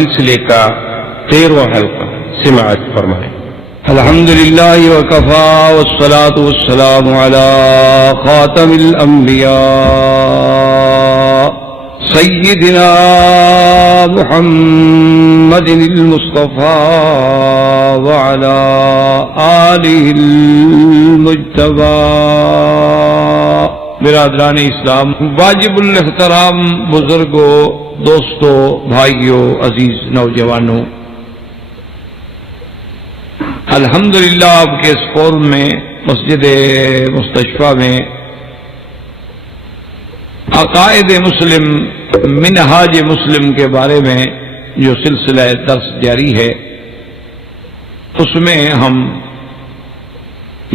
سلسلے کا 13واں حلقہ سماعت فرمائیں۔ الحمدللہ وکفا والصلاة والسلام علی خاتم الانبیاء سیدنا محمد المصطفى وعلى آلہ المجتبى۔ برادران اسلام، واجب الاحترام بزرگوں، دوستوں، بھائیوں، عزیز نوجوانوں، الحمدللہ آپ کے اس فورم میں مسجد مستشفیٰ میں عقائد مسلم منہاج مسلم کے بارے میں جو سلسلہ درس جاری ہے، اس میں ہم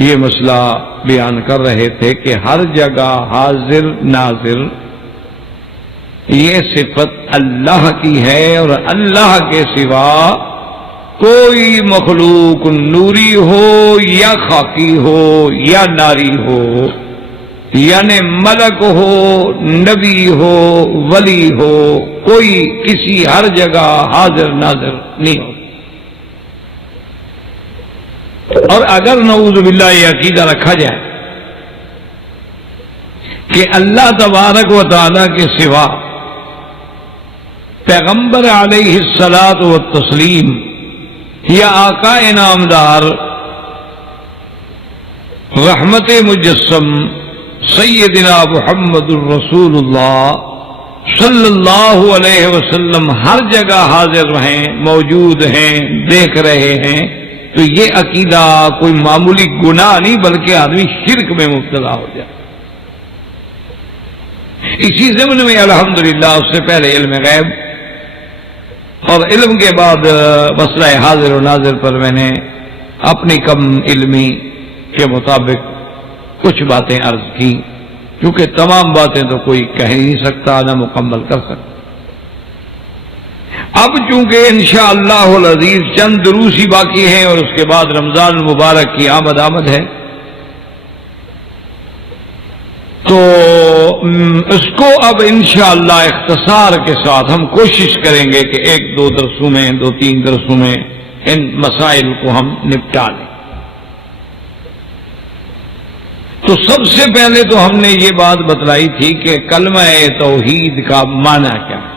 یہ مسئلہ بیان کر رہے تھے کہ ہر جگہ حاضر ناظر یہ صفت اللہ کی ہے، اور اللہ کے سوا کوئی مخلوق نوری ہو یا خاکی ہو یا ناری ہو، یعنی ملک ہو، نبی ہو، ولی ہو، کوئی کسی ہر جگہ حاضر ناظر نہیں ہو۔ اور اگر نعوذ باللہ یہ عقیدہ رکھا جائے کہ اللہ تبارک و تعالی کے سوا پیغمبر علیہ الصلاۃ والتسلیم یا آقا انعامدار رحمت مجسم سیدنا محمد الرسول اللہ صلی اللہ علیہ وسلم ہر جگہ حاضر ہیں، موجود ہیں، دیکھ رہے ہیں، تو یہ عقیدہ کوئی معمولی گناہ نہیں بلکہ آدمی شرک میں مبتلا ہو جائے۔ اسی ضمن میں الحمدللہ اس سے پہلے علم غیب اور علم کے بعد مسئلہ حاضر و ناظر پر میں نے اپنی کم علمی کے مطابق کچھ باتیں عرض کی، کیونکہ تمام باتیں تو کوئی کہہ نہیں سکتا، نہ مکمل کر سکتا۔ اب چونکہ انشاءاللہ العزیز چند دروس ہی باقی ہیں اور اس کے بعد رمضان المبارک کی آمد ہے، تو اس کو اب انشاءاللہ اختصار کے ساتھ ہم کوشش کریں گے کہ 1-2 درسوں میں، 2-3 درسوں میں ان مسائل کو ہم نپٹا لیں۔ تو سب سے پہلے تو ہم نے یہ بات بتلائی تھی کہ کلمہ توحید کا معنی کیا ہے،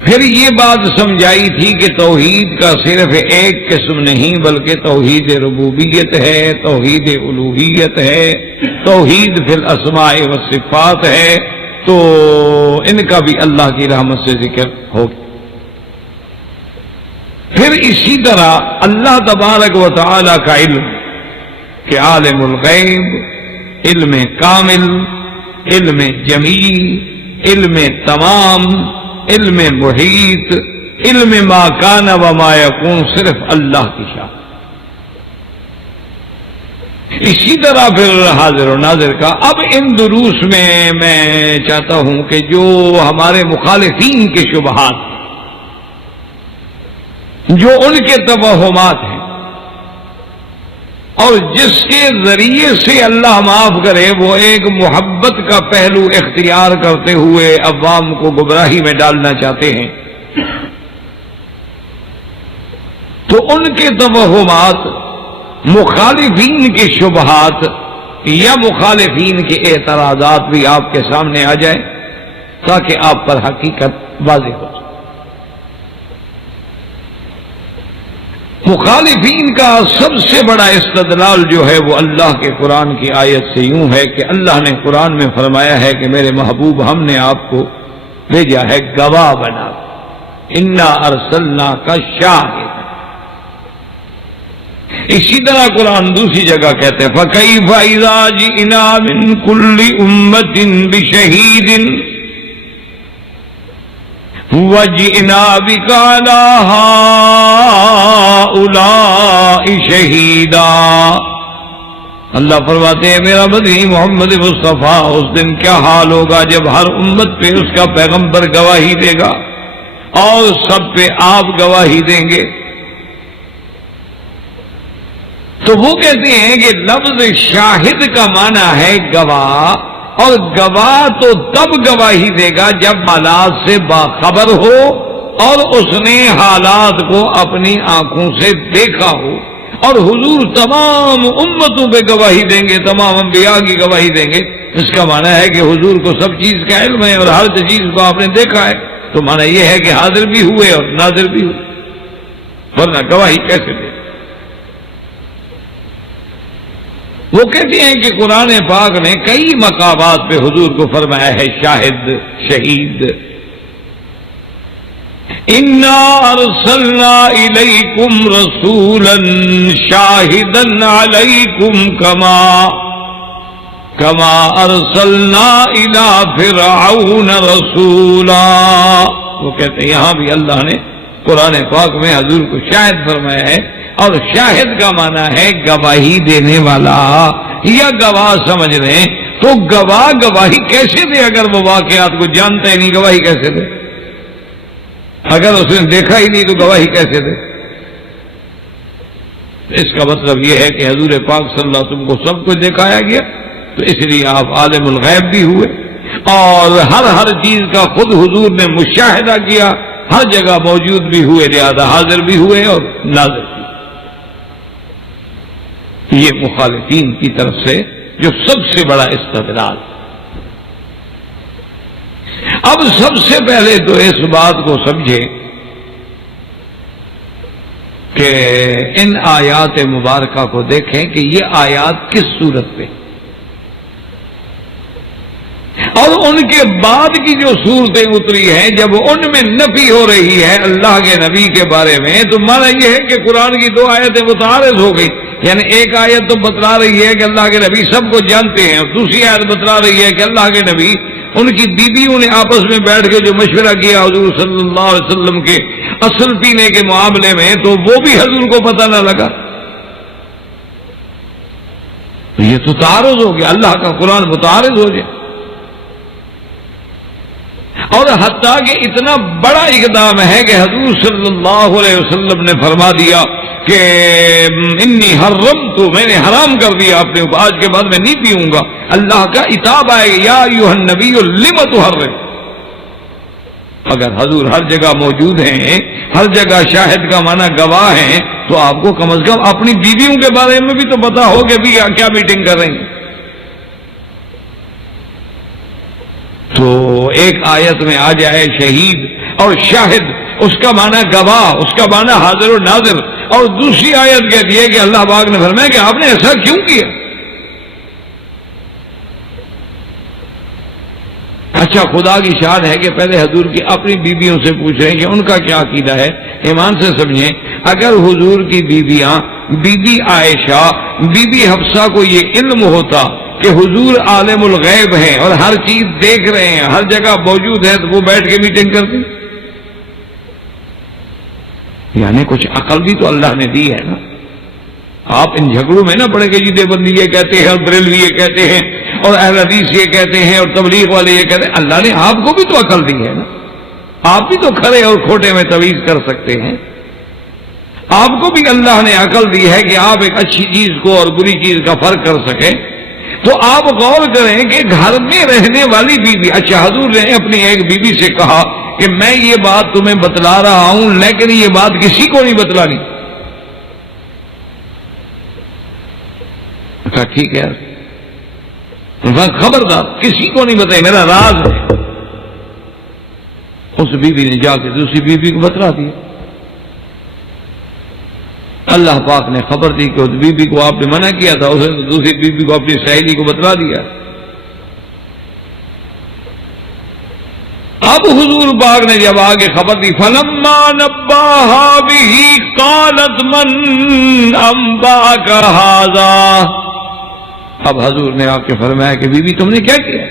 پھر یہ بات سمجھائی تھی کہ توحید کا صرف ایک قسم نہیں بلکہ توحید ربوبیت ہے، توحید الوہیت ہے، توحید فی الاسماء والصفات ہے، تو ان کا بھی اللہ کی رحمت سے ذکر ہوگا۔ پھر اسی طرح اللہ تبارک و تعالی کا علم کہ عالم الغیب، علم کامل، علم جمیع، علم تمام، علم محیط، علم ما کان و ما یکون صرف اللہ کی شان۔ اسی طرح پھر حاضر و ناظر کا۔ اب ان دروس میں میں چاہتا ہوں کہ جو ہمارے مخالفین کے شبہات ہیں، جو ان کے توہمات ہیں، اور جس کے ذریعے سے اللہ معاف کرے وہ ایک محبت کا پہلو اختیار کرتے ہوئے عوام کو گمراہی میں ڈالنا چاہتے ہیں، تو ان کے توہمات، مخالفین کے شبہات یا مخالفین کے اعتراضات بھی آپ کے سامنے آ جائیں تاکہ آپ پر حقیقت واضح ہو۔ مخالفین کا سب سے بڑا استدلال جو ہے وہ اللہ کے قرآن کی آیت سے یوں ہے کہ اللہ نے قرآن میں فرمایا ہے کہ میرے محبوب ہم نے آپ کو بھیجا ہے گواہ بنا، انا ارسلناک شاہد۔ اسی طرح قرآن دوسری جگہ کہتے ہیں فَكَيْفَ إِذَا جِئْنَا مِنْ كُلِّ أُمَّةٍ بِشَهِيدٍ وَجِئْنَا بِكَ عَلَى هَؤُلَاءِ شَهِيدًا۔ اللہ فرماتے ہیں میرا مدنی محمد مصطفیٰ اس دن کیا حال ہوگا جب ہر امت پہ اس کا پیغمبر گواہی دے گا اور سب پہ آپ گواہی دیں گے۔ تو وہ کہتے ہیں کہ لفظ شاہد کا معنی ہے گواہ، اور گواہ تو تب گواہی دے گا جب حالات سے باخبر ہو اور اس نے حالات کو اپنی آنکھوں سے دیکھا ہو، اور حضور تمام امتوں پہ گواہی دیں گے، تمام انبیاء کی گواہی دیں گے، اس کا معنی ہے کہ حضور کو سب چیز کا علم ہے اور ہر چیز کو آپ نے دیکھا ہے، تو معنی یہ ہے کہ حاضر بھی ہوئے اور ناظر بھی ہوئے، ورنہ گواہی کیسے دے؟ وہ کہتے ہیں کہ قرآن پاک نے کئی مقامات پہ حضور کو فرمایا ہے شاہد، شہید۔ اِنَّا أَرْسَلْنَا إِلَيْكُمْ رَسُولًا شَاهِدًا عَلَيْكُمْ كَمَا أَرْسَلْنَا إِلَى فِرْعَوْنَ رَسُولًا۔ وہ کہتے ہیں یہاں بھی اللہ نے قرآن پاک میں حضور کو شاہد فرمایا ہے، اور شاہد کا معنی ہے گواہی دینے والا یا گواہ سمجھ رہے ہیں، تو گواہ گواہی کیسے دے اگر وہ واقعات کو جانتا ہی نہیں؟ گواہی کیسے دے؟ اگر اس نے دیکھا ہی نہیں تو گواہی کیسے دے؟ اس کا مطلب یہ ہے کہ حضور پاک صلی اللہ علیہ وسلم کو سب کچھ دکھایا گیا، تو اس لیے آپ عالم الغیب بھی ہوئے، اور ہر چیز کا خود حضور نے مشاہدہ کیا، ہر جگہ موجود بھی ہوئے، لہذا حاضر بھی ہوئے اور ناظر بھی۔ یہ مخالفین کی طرف سے جو سب سے بڑا استدلال۔ اب سب سے پہلے تو اس بات کو سمجھے کہ ان آیات مبارکہ کو دیکھیں کہ یہ آیات کس صورت پہ، اور ان کے بعد کی جو صورتیں اتری ہیں جب ان میں نفی ہو رہی ہے اللہ کے نبی کے بارے میں، تو معنی یہ ہے کہ قرآن کی دو آیتیں متعارض ہو گئی، یعنی ایک آیت تو بتلا رہی ہے کہ اللہ کے نبی سب کو جانتے ہیں، اور دوسری آیت بتلا رہی ہے کہ اللہ کے نبی، ان کی بیویوں نے آپس میں بیٹھ کے جو مشورہ کیا حضور صلی اللہ علیہ وسلم کے اصل پینے کے معاملے میں، تو وہ بھی حضور کو پتہ نہ لگا۔ تو یہ تو تعارض ہو گیا، اللہ کا قرآن متعارض ہو جائے۔ اور حتیٰ کہ اتنا بڑا اقدام ہے کہ حضور صلی اللہ علیہ وسلم نے فرما دیا کہ انی حرمت، میں نے حرام کر دیا اپنے اوپر، آج کے بعد میں نہیں پیوں گا۔ اللہ کا عتاب آئے گا، یا ایھا النبی لم تحرم۔ اگر حضور ہر جگہ موجود ہیں، ہر جگہ شاہد کا معنی گواہ ہیں، تو آپ کو کم از کم اپنی بیویوں کے بارے میں بھی تو پتا ہو کہ بھی کیا میٹنگ کر رہی ہیں۔ تو ایک آیت میں آ جائے شہید اور شاہد، اس کا معنی گواہ، اس کا معنی حاضر و ناظر، اور دوسری آیت کہتی ہے کہ اللہ پاک نے فرمایا کہ آپ نے ایسا کیوں کیا؟ اچھا، خدا کی شان ہے کہ پہلے حضور کی اپنی بیویوں سے پوچھ رہے ہیں کہ ان کا کیا عقیدہ ہے۔ ایمان سے سمجھیں، اگر حضور کی بیویاں، بی بی عائشہ، بی بی حفصہ کو یہ علم ہوتا کہ حضور عالم الغیب ہیں اور ہر چیز دیکھ رہے ہیں، ہر جگہ موجود ہے، تو وہ بیٹھ کے میٹنگ کرتی؟ یعنی کچھ عقل بھی تو اللہ نے دی ہے نا۔ آپ ان جھگڑوں میں نہ پڑے کہ جی دیوبندی یہ کہتے ہیں اور بریلوی یہ کہتے ہیں اور اہل حدیث یہ کہتے ہیں اور تبلیغ والے یہ کہتے ہیں۔ اللہ نے آپ کو بھی تو عقل دی ہے نا، آپ بھی تو کھڑے اور کھوٹے میں تمیز کر سکتے ہیں۔ آپ کو بھی اللہ نے عقل دی ہے کہ آپ ایک اچھی چیز کو اور بری چیز کا فرق کر سکیں۔ تو آپ غور کریں کہ گھر میں رہنے والی بیوی، اچھا حضور نے اپنی ایک بیوی سے کہا کہ میں یہ بات تمہیں بتلا رہا ہوں لیکن یہ بات کسی کو نہیں بتلانی۔ کہا ٹھیک ہے، خبردار کسی کو نہیں بتائے، میرا راز ہے۔ اس بیوی نے جا کے دوسری بیوی کو بتلا دیا۔ اللہ پاک نے خبر دی کہ اس بیوی کو آپ نے منع کیا تھا، اسے دوسری بیوی کو اپنی سہیلی کو بتلا دیا۔ اب حضور پاک نے جب آگے خبر دی، فلما نباہا بہ قالت من انباک ھذا۔ اب حضور نے آ کے فرمایا کہ بیوی تم نے کیا کیا؟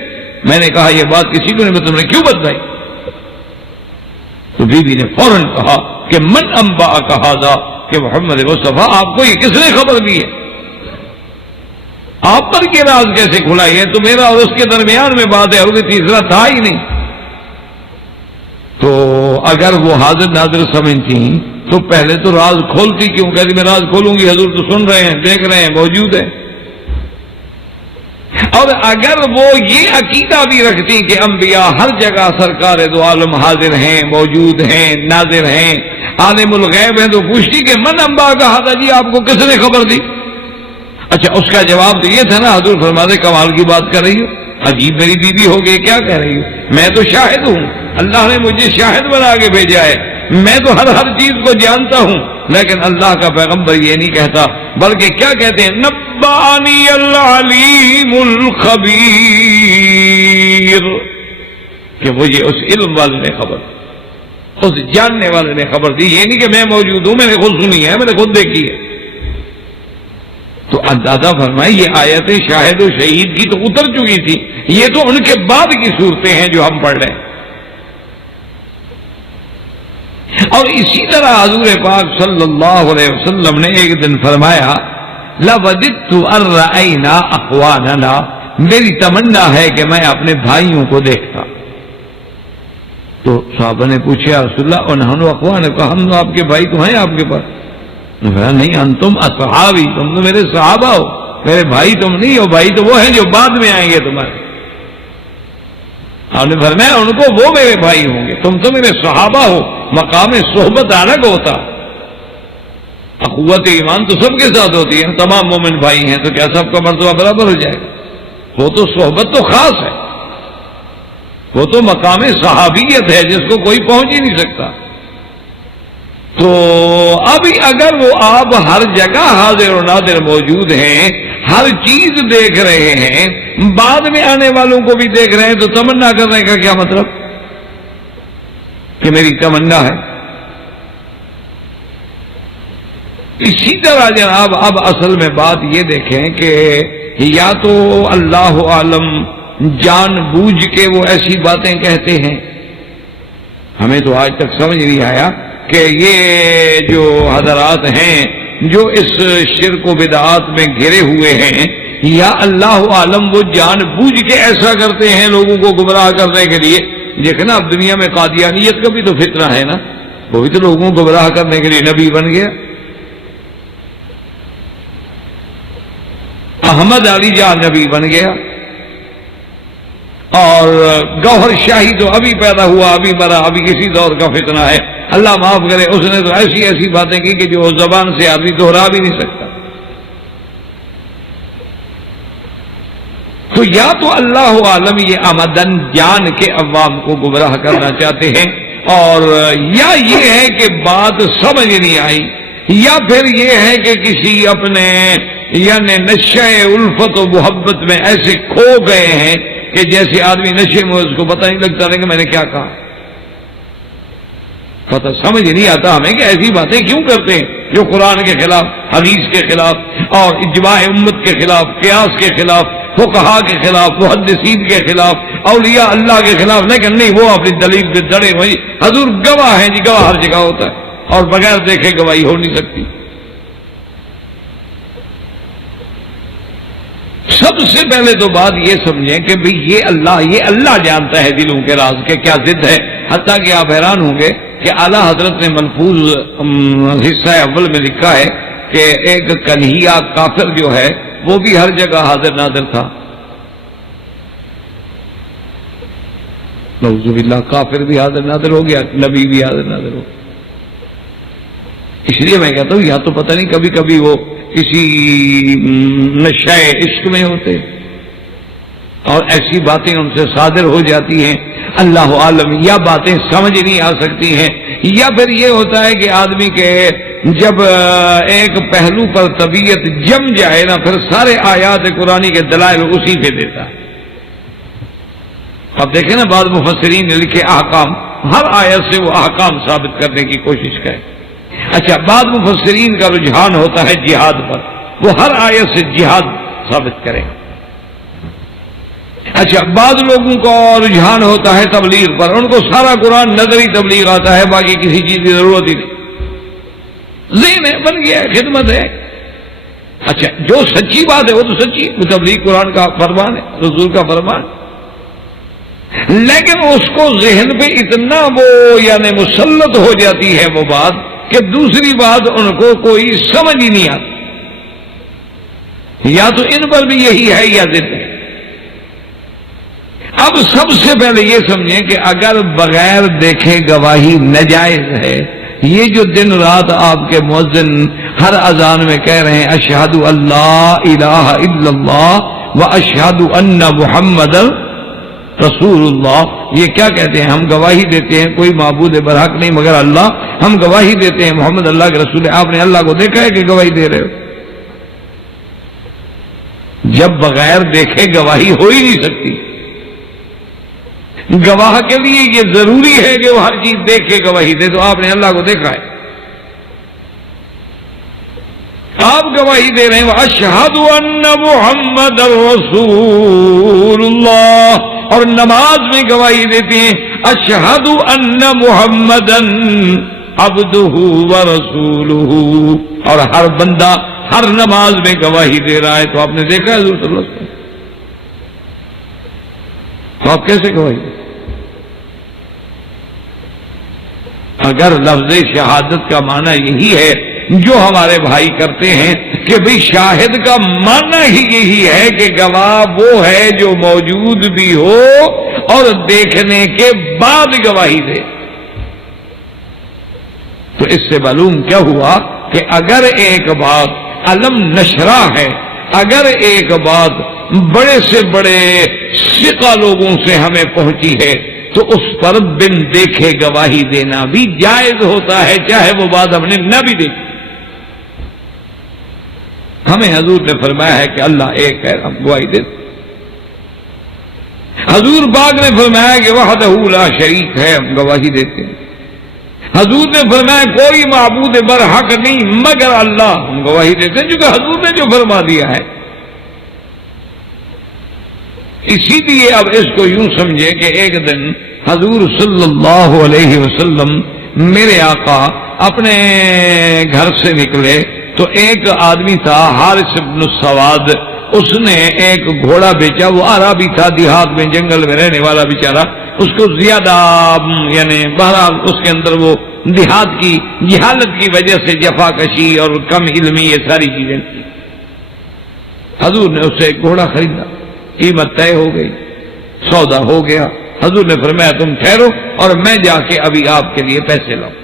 میں نے کہا یہ بات کسی کو نہیں، تم نے کیوں بتلائی؟ تو بیوی نے فوراً کہا کہ من انباک ھذا، کہ محمد مصطفیٰ آپ کو یہ کس نے خبر دی ہے؟ آپ پر کے راز کیسے کھلائی ہے؟ تو میرا اور اس کے درمیان میں بات ہے، اور وہ تیسرا تھا ہی نہیں۔ تو اگر وہ حاضر ناظر سمجھتی تو پہلے تو راز کھولتی کیوں؟ کہتی میں راز کھولوں گی، حضور تو سن رہے ہیں، دیکھ رہے ہیں، موجود ہے۔ اور اگر وہ یہ عقیدہ بھی رکھتی کہ انبیاء ہر جگہ سرکار دو عالم حاضر ہیں، موجود ہیں، ناظر ہیں، عالم الغیب ہیں، تو پوچھتی کہ من انبا کہا تھا جی آپ کو کس نے خبر دی؟ اچھا اس کا جواب تو یہ تھا نا، حضور فرماتے کمال کی بات کر رہی ہو، عجیب میری بیوی ہو گئی، کیا کہہ رہی ہو؟ میں تو شاہد ہوں، اللہ نے مجھے شاہد بنا کے بھیجا ہے، میں تو ہر چیز کو جانتا ہوں۔ لیکن اللہ کا پیغمبر یہ نہیں کہتا، بلکہ کیا کہتے ہیں؟ نبانی العلیم الخبیر، کہ مجھے اس علم والے نے خبر، اس جاننے والے نے خبر دی، یہ نہیں کہ میں موجود ہوں، میں نے خود سنی ہے، میں نے خود دیکھی ہے۔ تو اندازہ فرمائے یہ آیتیں شاہد و شہید کی تو اتر چکی تھی، یہ تو ان کے بعد کی صورتیں ہیں جو ہم پڑھ رہے ہیں۔ اور اسی طرح حضور پاک صلی اللہ علیہ وسلم نے ایک دن فرمایا لَوَدِدْتُ أَن رَأَيْنَا أَخْوَانَنَا، میری تمنا ہے کہ میں اپنے بھائیوں کو دیکھتا۔ تو صحابہ نے پوچھا رسول اللہ اُنْهُ أَخْوَانُكَ، ہم تو آپ کے بھائی تو ہیں آپ کے پاس؟ نہیں انتم اصحابی، تم تو میرے صحابہ ہو، میرے بھائی تم نہیں ہو، بھائی تو وہ ہیں جو بعد میں آئیں گے تمہارے۔ آپ نے فرمایا ان کو وہ میرے بھائی ہوں گے، تم تو میرے صحابہ ہو، مقام صحبت الگ ہوتا۔ اخوت ایمان تو سب کے ساتھ ہوتی ہے، تمام مومن بھائی ہیں، تو کیا سب کا مرتبہ برابر ہو جائے گا؟ وہ تو صحبت تو خاص ہے، وہ تو مقام صحابیت ہے جس کو کوئی پہنچ ہی نہیں سکتا۔ تو ابھی اگر وہ آپ ہر جگہ حاضر و ناظر موجود ہیں، ہر چیز دیکھ رہے ہیں، بعد میں آنے والوں کو بھی دیکھ رہے ہیں، تو تمنا کرنے کا کیا مطلب کہ میری تمنا ہے؟ اسی طرح جناب اب اصل میں بات یہ دیکھیں کہ یا تو اللہ عالم جان بوجھ کے وہ ایسی باتیں کہتے ہیں، ہمیں تو آج تک سمجھ نہیں آیا کہ یہ جو حضرات ہیں جو اس شرک و بدعات میں گھرے ہوئے ہیں، یا اللہ عالم وہ جان بوجھ کے ایسا کرتے ہیں لوگوں کو گمراہ کرنے کے لیے۔ دیکھنا اب دنیا میں قادیانیت کا بھی تو فتنہ ہے نا، وہ بھی تو لوگوں کو گمراہ کرنے کے لیے نبی بن گیا۔ احمد علی جان نبی بن گیا، اور گوہر شاہی تو ابھی پیدا ہوا، ابھی مرا، ابھی کسی دور کا فتنہ ہے، اللہ معاف کرے، اس نے تو ایسی ایسی باتیں کی کہ جو زبان سے آدمی دہرا بھی نہیں سکتا۔ تو یا تو اللہ عالم یہ آمدن جان کے عوام کو گمراہ کرنا چاہتے ہیں، اور یا یہ ہے کہ بات سمجھ نہیں آئی، یا پھر یہ ہے کہ کسی اپنے یعنی نشہ الفت و محبت میں ایسے کھو گئے ہیں کہ جیسے آدمی نشے میں اس کو پتہ نہیں لگتا رہے کہ میں نے کیا کہا، پتہ سمجھ نہیں آتا ہمیں کہ ایسی باتیں کیوں کرتے ہیں جو قرآن کے خلاف، حدیث کے خلاف، اور اجماع امت کے خلاف، قیاس کے خلاف، فقہا کے خلاف، محدثین کے خلاف، اولیاء اللہ کے خلاف۔ لیکن نہیں، وہ اپنی دلیل پہ ڈڑے ہوئے، حضور گواہ ہیں جی، گواہ ہر جگہ ہوتا ہے، اور بغیر دیکھے گواہی ہو نہیں سکتی۔ سب سے پہلے تو بات یہ سمجھیں کہ بھئی یہ اللہ جانتا ہے دلوں کے راز کے کیا ضد ہے، حتیٰ کہ آپ حیران ہوں گے کہ اعلیٰ حضرت نے ملفوظ حصہ اول میں لکھا ہے کہ ایک کنہیا کافر جو ہے وہ بھی ہر جگہ حاضر ناظر تھا۔ نعوذ باللہ، کافر بھی حاضر ناظر ہو گیا، نبی بھی حاضر ناظر ہو گیا۔ اس لیے میں کہتا ہوں یا تو پتہ نہیں کبھی کبھی وہ کسی نشہ عشق میں ہوتے اور ایسی باتیں ان سے صادر ہو جاتی ہیں، اللہ عالم، یا باتیں سمجھ نہیں آ سکتی ہیں، یا پھر یہ ہوتا ہے کہ آدمی کے جب ایک پہلو پر طبیعت جم جائے نا، پھر سارے آیات قرآنی کے دلائل اسی پہ دیتا ہے۔ اب دیکھیں نا بعض مفسرین نے لکھے احکام، ہر آیت سے وہ احکام ثابت کرنے کی کوشش کرے۔ اچھا، بعض مفسرین کا رجحان ہوتا ہے جہاد پر، وہ ہر آیت سے جہاد ثابت کرے۔ اچھا، بعض لوگوں کا رجحان ہوتا ہے تبلیغ پر، ان کو سارا قرآن نظری تبلیغ آتا ہے، باقی کسی چیز کی ضرورت ہی نہیں، ذہن ہے، بن گیا ہے، خدمت ہے۔ اچھا، جو سچی بات ہے وہ تو سچی ہے، وہ تبلیغ قرآن کا فرمان ہے، رسول کا فرمان ہے، لیکن اس کو ذہن پہ اتنا وہ یعنی مسلط ہو جاتی ہے وہ بات کہ دوسری بات ان کو کوئی سمجھ ہی نہیں آتی، یا تو ان پر بھی یہی ہے یا ضد ہے۔ اب سب سے پہلے یہ سمجھیں کہ اگر بغیر دیکھے گواہی ناجائز ہے، یہ جو دن رات آپ کے مؤذن ہر اذان میں کہہ رہے ہیں اشہد اللہ الہ الا اللہ و اشہد ان محمد رسول اللہ، یہ کیا کہتے ہیں؟ ہم گواہی دیتے ہیں کوئی معبود برحق نہیں مگر اللہ، ہم گواہی دیتے ہیں محمد اللہ کے رسول ہے۔ آپ نے اللہ کو دیکھا ہے کہ گواہی دے رہے ہو؟ جب بغیر دیکھے گواہی ہو ہی نہیں سکتی۔ گواہ کے لیے یہ ضروری ہے کہ وہ ہر چیز دیکھ کے گواہی دے، تو آپ نے اللہ کو دیکھا ہے، آپ گواہی دے رہے ہیں اشہد ان محمد رسول اللہ، اور نماز میں گواہی دیتے ہیں اشہد ان محمدا عبدہ ورسولہ، اور ہر بندہ ہر نماز میں گواہی دے رہا ہے۔ تو آپ نے دیکھا ہے حضور صلی اللہ علیہ وسلم، تو آپ کیسے گواہی دیں؟ اگر لفظ شہادت کا معنی یہی ہے جو ہمارے بھائی کرتے ہیں کہ بھئی شاہد کا معنی ہی یہی ہے کہ گواہ وہ ہے جو موجود بھی ہو اور دیکھنے کے بعد گواہی دے، تو اس سے معلوم کیا ہوا کہ اگر ایک بات علم نشرہ ہے، اگر ایک بات بڑے سے بڑے ثقہ لوگوں سے ہمیں پہنچی ہے تو اس پر بن دیکھے گواہی دینا بھی جائز ہوتا ہے، چاہے وہ بات ہم نے نہ بھی دیکھی۔ ہمیں حضور نے فرمایا ہے کہ اللہ ایک ہے، ہم گواہی دیتے۔ حضور پاک نے فرمایا کہ وحدہ لا شریک ہے، ہم گواہی دیتے ہیں۔ حضور نے فرمایا کوئی معبود برحق نہیں مگر اللہ، ہم گواہی دیتے ہیں، چونکہ حضور نے جو فرما دیا ہے۔ اسی لیے اب اس کو یوں سمجھے کہ ایک دن حضور صلی اللہ علیہ وسلم میرے آقا اپنے گھر سے نکلے تو ایک آدمی تھا حارث بن السواد، اس نے ایک گھوڑا بیچا، وہ عربی تھا، دیہات میں جنگل میں رہنے والا بیچارہ، اس کو زیادہ یعنی بہرحال اس کے اندر وہ دیہات کی جہالت کی وجہ سے جفا کشی اور کم علمی یہ ساری چیزیں تھیں۔ حضور نے اس سے ایک گھوڑا خریدا، قیمت طے ہو گئی، سودا ہو گیا۔ حضور نے فرمایا تم ٹھہرو اور میں جا کے ابھی آپ کے لیے پیسے لاؤں۔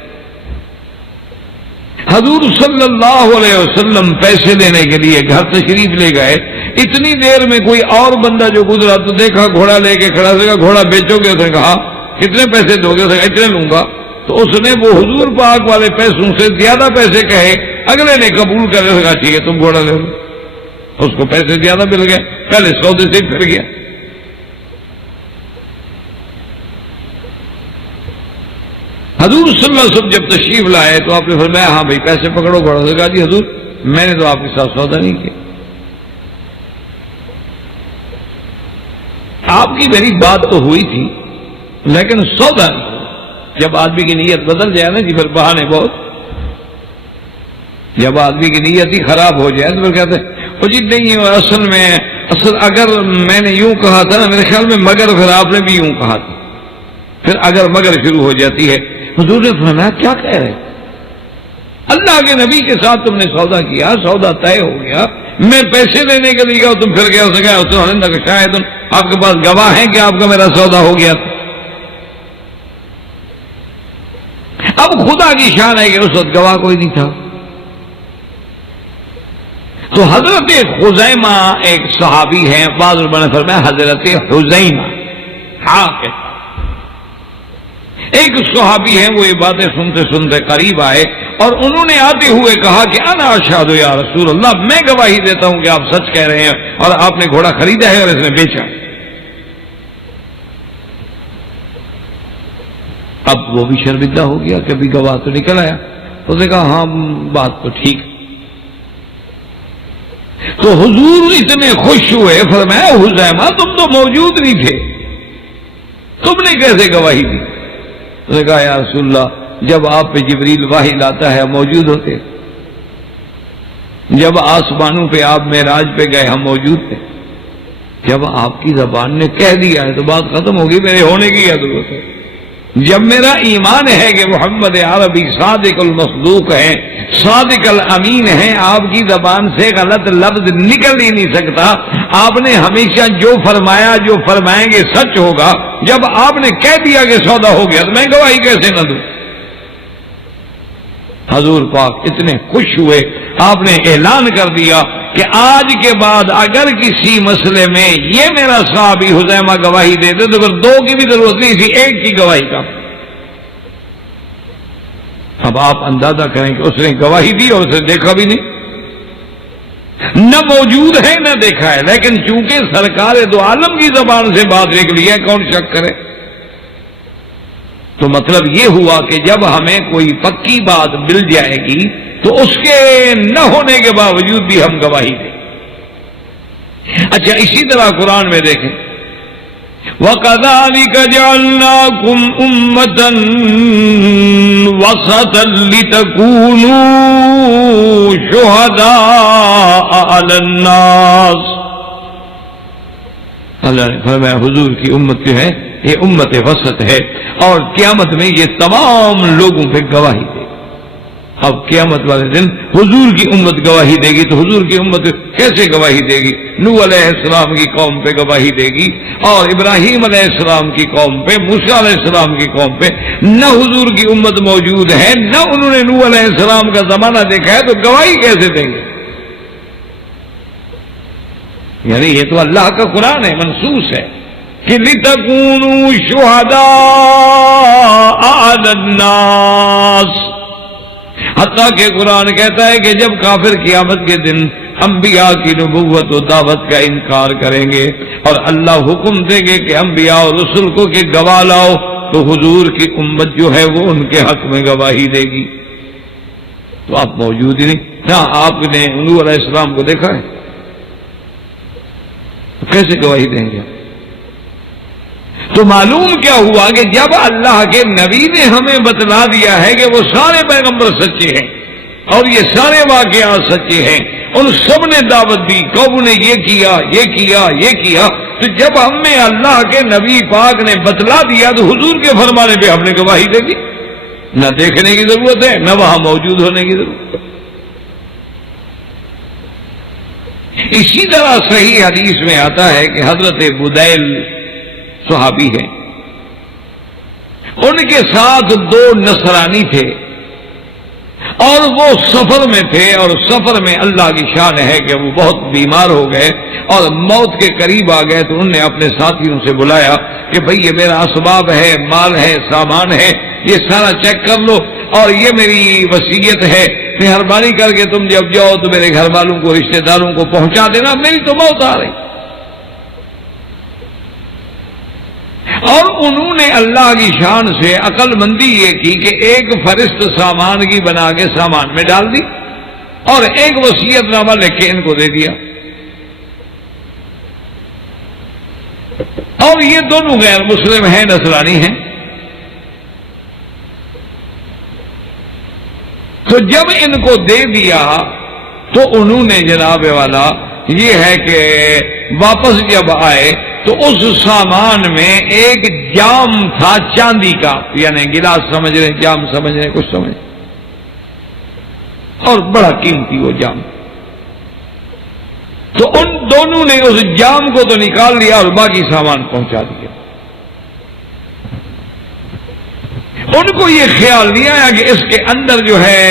حضور صلی اللہ علیہ وسلم پیسے لینے کے لیے گھر تشریف لے گئے، اتنی دیر میں کوئی اور بندہ جو گزرا تو دیکھا گھوڑا لے کے کھڑا، سے کہا گھوڑا بیچو گے؟ اس نے کہا کتنے پیسے دو گے؟ اتنے لوں گا۔ تو اس نے وہ حضور پاک والے پیسوں سے زیادہ پیسے کہے، اگلے نے قبول کر کہا ٹھیک ہے تم گھوڑا لے لو۔ اس کو پیسے زیادہ مل گئے، پہلے سودے سے پھر گیا۔ حضور صلی اللہ علیہ وسلم جب تشریف لائے تو آپ نے فرمایا ہاں بھائی پیسے پکڑو گھوڑا سے۔ کہا جی حضور میں نے تو آپ کے ساتھ سودا نہیں کیا، آپ کی میری بات تو ہوئی تھی لیکن سودا نہیں۔ جب آدمی کی نیت بدل جائے نا جی پھر بہانے بہت، جب آدمی کی نیت ہی خراب ہو جائے تو پھر کہتے ہیں وہ جی نہیں اصل اگر میں نے یوں کہا تھا نا، میرے خیال میں مگر پھر آپ نے بھی یوں کہا تھا، پھر اگر مگر شروع ہو جاتی ہے۔ حضور نے فرمایا کیا کہہ رہے؟ اللہ کے نبی کے ساتھ تم نے سودا کیا، سودا طے ہو گیا، میں پیسے لینے کے لیے گیا، تم پھر گیا اسے کہا شاید آپ کے پاس گواہ ہیں کہ آپ کا میرا سودا ہو گیا تھا۔ اب خدا کی شان ہے کہ اس وقت گواہ کوئی نہیں تھا۔ تو حضرت خزیمہ ایک صحابی ہیں، بعض علماء نے فرمایا حضرت خزیمہ ہاں کہتا، ایک صحابی ہیں، وہ یہ باتیں سنتے سنتے قریب آئے اور انہوں نے آتے ہوئے کہا کہ انا اشہد یا رسول اللہ، میں گواہی دیتا ہوں کہ آپ سچ کہہ رہے ہیں اور آپ نے گھوڑا خریدا ہے اور اس نے بیچا۔ اب وہ بھی شرمندہ ہو گیا، کبھی گواہ تو نکل آیا، اس نے کہا ہاں بات تو ٹھیک۔ تو حضور اتنے خوش ہوئے، فرمایا خزیمہ تم تو موجود نہیں تھے، تم نے کیسے گواہی دی؟ اس نے کہا یا رسول اللہ جب آپ پہ جبریل وحی لاتا ہے موجود ہوتے، جب آسمانوں پہ آپ معراج پہ گئے ہم موجود تھے، جب آپ کی زبان نے کہہ دیا ہے تو بات ختم ہوگی، میرے ہونے کی کیا ضرورت ہے؟ جب میرا ایمان ہے کہ محمد عربی صادق المصدوق ہے، صادق الامین ہے، آپ کی زبان سے غلط لفظ نکل ہی نہیں سکتا، آپ نے ہمیشہ جو فرمایا جو فرمائیں گے سچ ہوگا، جب آپ نے کہہ دیا کہ سودا ہو گیا تو میں گواہی کیسے نہ دوں؟ حضور پاک اتنے خوش ہوئے، آپ نے اعلان کر دیا کہ آج کے بعد اگر کسی مسئلے میں یہ میرا صحابی حذیمہ گواہی دے دے تو پھر دو کی بھی ضرورت نہیں تھی، ایک کی گواہی کا۔ اب آپ اندازہ کریں کہ اس نے گواہی دی اور اسے دیکھا بھی نہیں، نہ موجود ہے نہ دیکھا ہے، لیکن چونکہ سرکار دو عالم کی زبان سے بات نکلی ہے، کون شک کرے؟ تو مطلب یہ ہوا کہ جب ہمیں کوئی پکی بات مل جائے گی تو اس کے نہ ہونے کے باوجود بھی ہم گواہی دیں۔ اچھا، اسی طرح قرآن میں دیکھیں، وَكَذَلِكَ جَعَلْنَاكُمْ أُمَّةً وَسَطًا لِتَكُونُوا شُهَدَاءَ عَلَى النَّاسِ۔ اللہ نے فرمایا حضور کی امت جو ہے یہ امت وسط ہے، اور قیامت میں یہ تمام لوگوں پہ گواہی دے۔ اب قیامت والے دن حضور کی امت گواہی دے گی، تو حضور کی امت کیسے گواہی دے گی؟ نوح علیہ السلام کی قوم پہ گواہی دے گی، اور ابراہیم علیہ السلام کی قوم پہ، موسیٰ علیہ السلام کی قوم پہ۔ نہ حضور کی امت موجود ہے، نہ انہوں نے نوح علیہ السلام کا زمانہ دیکھا ہے، تو گواہی کیسے دیں گے؟ یعنی یہ تو اللہ کا قرآن ہے، منصوص ہے کہ لِتَكُونُوا شُهَدَاءَ عَلَى النَّاسِ۔ حتیٰ کہ قرآن کہتا ہے کہ جب کافر قیامت کے دن انبیاء کی نبوت و دعوت کا انکار کریں گے اور اللہ حکم دیں گے کہ انبیاء اور رسول کو کہ گواہ لاؤ، تو حضور کی امت جو ہے وہ ان کے حق میں گواہی دے گی۔ تو آپ موجود ہی نہیں، نہ آپ نے نوح علیہ السلام کو دیکھا ہے، تو کیسے گواہی دیں گے؟ تو معلوم کیا ہوا کہ جب اللہ کے نبی نے ہمیں بتلا دیا ہے کہ وہ سارے پیغمبر سچے ہیں اور یہ سارے واقعات سچے ہیں، ان سب نے دعوت دی، قوم نے یہ کیا یہ کیا یہ کیا، تو جب ہمیں اللہ کے نبی پاک نے بتلا دیا تو حضور کے فرمانے پہ ہم نے گواہی دے دی، نہ دیکھنے کی ضرورت ہے نہ وہاں موجود ہونے کی ضرورت ہے۔ اسی طرح صحیح حدیث میں آتا ہے کہ حضرت بدیل صحابی ہیں، ان کے ساتھ دو نصرانی تھے اور وہ سفر میں تھے، اور سفر میں اللہ کی شان ہے کہ وہ بہت بیمار ہو گئے اور موت کے قریب آ گئے، تو انہوں نے اپنے ساتھیوں سے بلایا کہ بھئی یہ میرا اسباب ہے، مال ہے، سامان ہے، یہ سارا چیک کر لو، اور یہ میری وصیت ہے، مہربانی کر کے تم جب جاؤ تو میرے گھر والوں کو، رشتہ داروں کو پہنچا دینا، میری تو موت آ رہی۔ اور انہوں نے اللہ کی شان سے عقل مندی یہ کی کہ ایک فہرست سامان کی بنا کے سامان میں ڈال دی اور ایک وصیت نامہ لکھ کے ان کو دے دیا، اور یہ دونوں غیر مسلم ہیں، نصرانی ہیں۔ تو جب ان کو دے دیا تو انہوں نے جناب والا یہ ہے کہ واپس جب آئے تو اس سامان میں ایک جام تھا چاندی کا، یعنی گلاس سمجھ رہے، جام سمجھ رہے، کچھ سمجھ، اور بڑا قیمتی وہ جام۔ تو ان دونوں نے اس جام کو تو نکال لیا اور باقی سامان پہنچا دیا۔ ان کو یہ خیال نہیں آیا کہ اس کے اندر جو ہے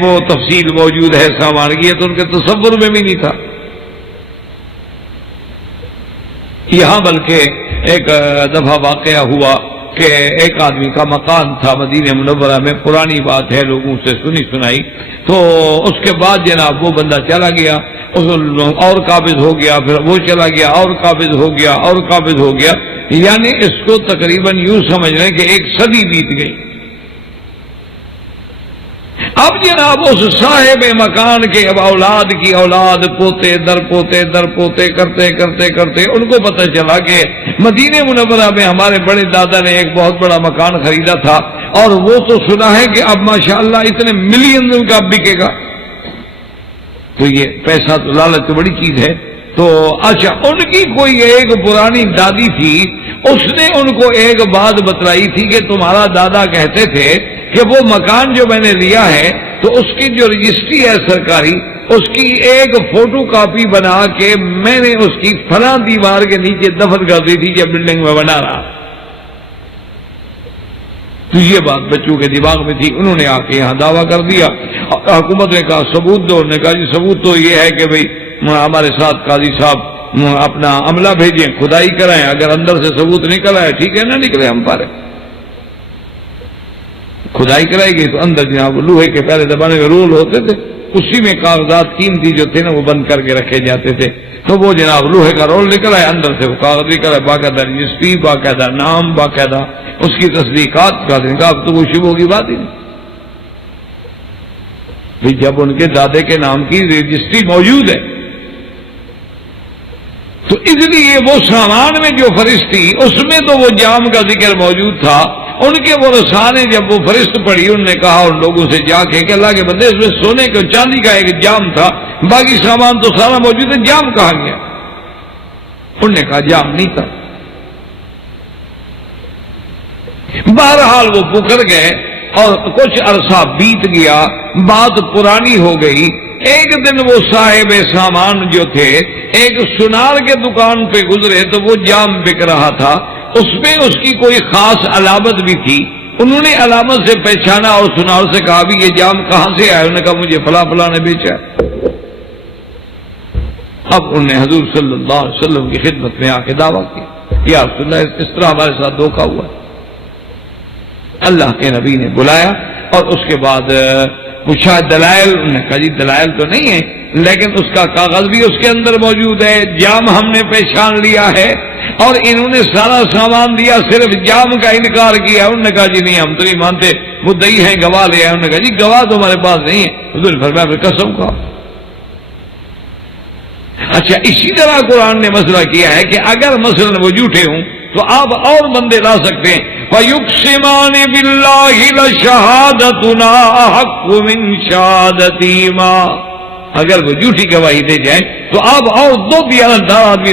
وہ تفصیل موجود ہے سامان کی، تو ان کے تصور میں بھی نہیں تھا۔ یہاں بلکہ ایک دفعہ واقعہ ہوا کہ ایک آدمی کا مکان تھا مدینہ منورہ میں، پرانی بات ہے، لوگوں سے سنی سنائی، تو اس کے بعد جناب وہ بندہ چلا گیا، اور قابض ہو گیا، پھر وہ چلا گیا اور قابض ہو گیا اور قابض ہو گیا، یعنی اس کو تقریباً یوں سمجھ رہے کہ ایک صدی بیت گئی۔ اب جناب اس صاحب مکان کے اب اولاد کی اولاد، پوتے در پوتے در پوتے کرتے کرتے کرتے ان کو پتہ چلا کہ مدینہ منورہ میں ہمارے بڑے دادا نے ایک بہت بڑا مکان خریدا تھا، اور وہ تو سنا ہے کہ اب ماشاءاللہ اتنے ملین کا بکے گا۔ تو یہ پیسہ تو لالچ تو بڑی چیز ہے، تو اچھا ان کی کوئی ایک پرانی دادی تھی، اس نے ان کو ایک بات بتلائی تھی کہ تمہارا دادا کہتے تھے کہ وہ مکان جو میں نے لیا ہے تو اس کی جو رجسٹری ہے سرکاری، اس کی ایک فوٹو کاپی بنا کے میں نے اس کی فلاں دیوار کے نیچے دفن کر دی تھی کہ بلڈنگ میں بنا رہا۔ تو یہ بات بچوں کے دماغ میں تھی، انہوں نے آ کے یہاں دعویٰ کر دیا۔ حکومت نے کہا ثبوت دو، انہوں نے کہا جی ثبوت تو یہ ہے کہ بھئی ہمارے ساتھ قاضی صاحب اپنا عملہ بھیجیں، کھدائی کرائیں، اگر اندر سے ثبوت نکل آئے ٹھیک ہے، نہ نکلے ہم پارے۔ کھدائی کرائی گئی تو اندر جناب لوہے کے پہلے زمانے میں رول ہوتے تھے، اسی میں کاغذات قیمتی جو تھے نا وہ بند کر کے رکھے جاتے تھے، تو وہ جناب لوہے کا رول نکل آئے، اندر سے وہ کاغذ نکل آئے، باقاعدہ رجسٹری، باقاعدہ نام، باقاعدہ اس کی تصدیقات کا نکاح، تو وہ شبہ کی بات ہی نہیں۔ پھر جب ان کے دادے کے نام کی رجسٹری موجود ہے تو اس لیے وہ سامان میں جو فرشت تھی اس میں تو وہ جام کا ذکر موجود تھا۔ ان کے وہ رسانے جب وہ فرشت پڑھی، انہوں نے کہا ان لوگوں سے جا کے کہ اللہ کے بندے اس میں سونے کا چاندی کا ایک جام تھا، باقی سامان تو سارا موجود ہے، جام کہاں گیا؟ انہوں نے کہا جام نہیں تھا۔ بہرحال وہ پکڑ گئے اور کچھ عرصہ بیت گیا، بات پرانی ہو گئی۔ ایک دن وہ صاحب سامان جو تھے ایک سنار کے دکان پہ گزرے تو وہ جام بک رہا تھا، اس میں اس کی کوئی خاص علامت بھی تھی۔ انہوں نے علامت سے پہچانا اور سنار سے کہا بھی یہ جام کہاں سے آیا؟ انہوں نے کہا مجھے فلاں فلاں نے بیچا۔ اب انہوں نے حضور صلی اللہ علیہ وسلم کی خدمت میں آ کے دعویٰ کیا، یا رسول اللہ اس طرح ہمارے ساتھ دھوکہ ہوا ہے۔ اللہ کے نبی نے بلایا اور اس کے بعد پوچھا دلائل، انہوں نے کہا جی دلائل تو نہیں ہے لیکن اس کا کاغذ بھی اس کے اندر موجود ہے، جام ہم نے پہچان لیا ہے، اور انہوں نے سارا سامان دیا، صرف جام کا انکار کیا۔ انہوں نے کہا جی نہیں ہم تو نہیں مانتے، مدعی ہیں گواہ لے آئے۔ انہوں نے کہا جی گواہ تو ہمارے پاس نہیں ہے۔ حضور نے فرمایا پھر قسم کھاؤ۔ اچھا اسی طرح قرآن نے مسئلہ کیا ہے کہ اگر مثلا وہ جھوٹے ہوں تو آپ اور بندے لا سکتے ہیں، فَيُقْسِمَانِ بِاللَّهِ لَشَهَادَتُنَا أَحَقُّ مِنْ شَهَادَتِهِمَا۔ اگر وہ جھوٹی گواہی دے جائیں تو آپ اور دو دیانتدار آدمی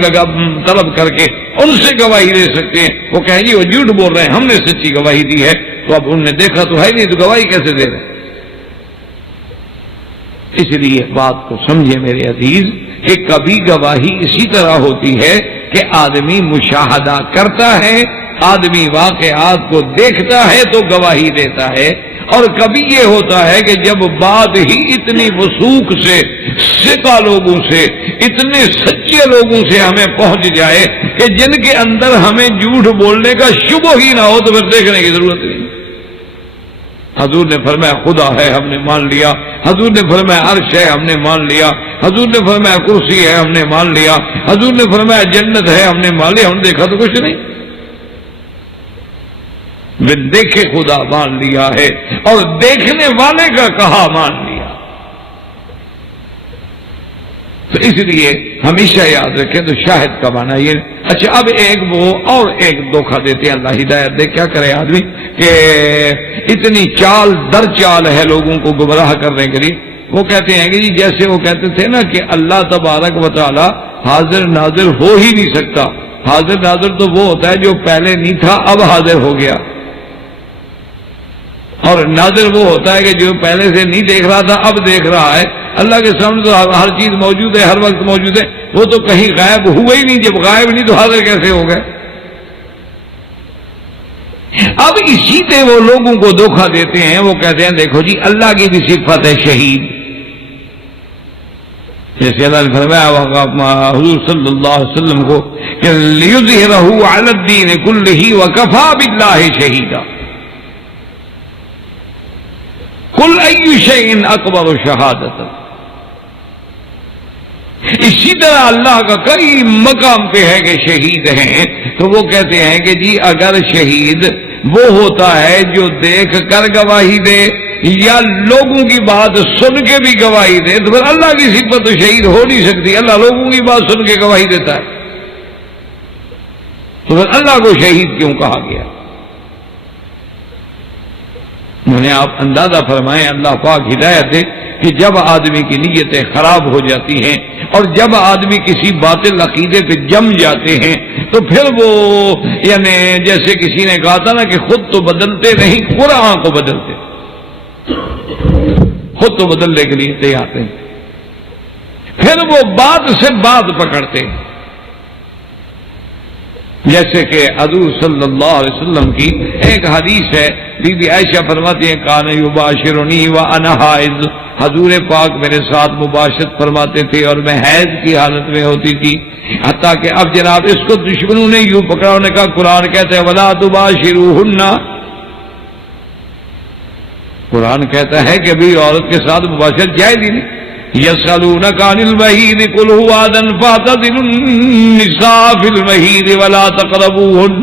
طلب کر کے ان سے گواہی دے سکتے ہیں۔ وہ کہیں جی وہ جھوٹ بول رہے ہیں، ہم نے سچی گواہی دی ہے۔ تو اب انہوں نے دیکھا تو ہے نہیں، تو گواہی کیسے دے رہے ہیں؟ اس لیے بات کو سمجھے میرے عزیز کہ کبھی گواہی اسی طرح ہوتی ہے کہ آدمی مشاہدہ کرتا ہے، آدمی واقعات کو دیکھتا ہے تو گواہی دیتا ہے، اور کبھی یہ ہوتا ہے کہ جب بات ہی اتنی وثوق سے، ثقہ لوگوں سے، اتنے سچے لوگوں سے ہمیں پہنچ جائے کہ جن کے اندر ہمیں جھوٹ بولنے کا شبہ ہی نہ ہو تو پھر دیکھنے کی ضرورت نہیں۔ حضور نے فرمایا خدا ہے، ہم نے مان لیا۔ حضور نے فرمایا عرش ہے، ہم نے مان لیا۔ حضور نے فرمایا کرسی ہے، ہم نے مان لیا۔ حضور نے فرمایا جنت ہے، ہم نے مان لیا۔ ہم نے دیکھا تو کچھ نہیں، بن دیکھے خدا مان لیا ہے، اور دیکھنے والے کا کہا مان لیا۔ تو اس لیے ہمیشہ یاد رکھیں تو شاہد کا معنی یہ۔ اچھا اب ایک دھوکہ دیتے ہیں، اللہ ہدایت دے، کیا کرے آدمی کہ اتنی چال در چال ہے لوگوں کو گمراہ کرنے کے لیے۔ وہ کہتے ہیں کہ جی جیسے وہ کہتے تھے نا کہ اللہ تبارک و تعالی حاضر ناظر ہو ہی نہیں سکتا۔ حاضر ناظر تو وہ ہوتا ہے جو پہلے نہیں تھا اب حاضر ہو گیا، اور ناظر وہ ہوتا ہے کہ جو پہلے سے نہیں دیکھ رہا تھا اب دیکھ رہا ہے۔ اللہ کے سامنے تو ہر چیز موجود ہے، ہر وقت موجود ہے، وہ تو کہیں غائب ہوا ہی نہیں۔ جب غائب نہیں تو حاضر کیسے ہو گئے؟ اب اسی سے وہ لوگوں کو دھوکہ دیتے ہیں، وہ کہتے ہیں دیکھو جی اللہ کی بھی صفت ہے شہید، جیسے اللہ نے فرمایا حضور صلی اللہ علیہ وسلم کو کہ لِيُظْهِرَهُ عَلَى الدِّينِ كُلِّهِ وَكَفَى بِاللَّهِ شَهِيدًا قُلْ أَيُّ شَيْءٍ أَكْبَرُ شَهَادَةً۔ اسی طرح اللہ کا کئی مقام پہ ہے کہ شہید ہیں، تو وہ کہتے ہیں کہ جی اگر شہید وہ ہوتا ہے جو دیکھ کر گواہی دے یا لوگوں کی بات سن کے بھی گواہی دے، تو پھر اللہ کی صفت تو شہید ہو نہیں سکتی۔ اللہ لوگوں کی بات سن کے گواہی دیتا ہے، تو پھر اللہ کو شہید کیوں کہا گیا؟ انہوں نے آپ اندازہ فرمائیں، اللہ پاک ہدایت دے، کہ جب آدمی کی نیتیں خراب ہو جاتی ہیں اور جب آدمی کسی باطل عقیدے پہ جم جاتے ہیں تو پھر وہ یعنی جیسے کسی نے کہا تھا نا کہ خود تو بدلتے نہیں قرآن کو بدلتے، خود تو بدلنے کے لیے تیار ہیں، پھر وہ بات سے بات پکڑتے، جیسے کہ حضور صلی اللہ علیہ وسلم کی ایک حدیث ہے، بی بی عائشہ فرماتی ہیں کان یباشرنی وانا حائض، حضور پاک میرے ساتھ مباشرت فرماتے تھے اور میں حیض کی حالت میں ہوتی تھی، حتیٰ کہ اب جناب اس کو دشمنوں نے یوں پکڑا، انہوں نے کہا قرآن کہتا ہے ولا تباشروہن، قرآن کہتا ہے کہ بھی عورت کے ساتھ مباشرت جائز ہی نہیں، یسألونک عن المحیض قل هو اذى فاعتزلوا النساء في المحیض ولا تقربوهن،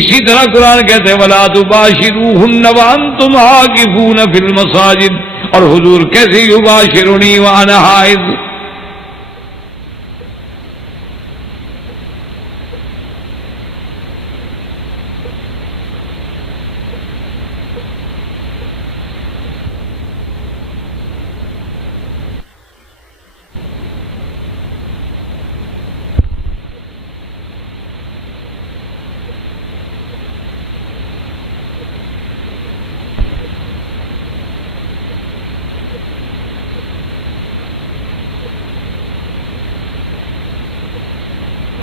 اسی طرح قرآن کہتے ہیں ولا تباشروهن وانتم عاکفون في المساجد، اور حضور کیسے یباشرنی وانا حائض،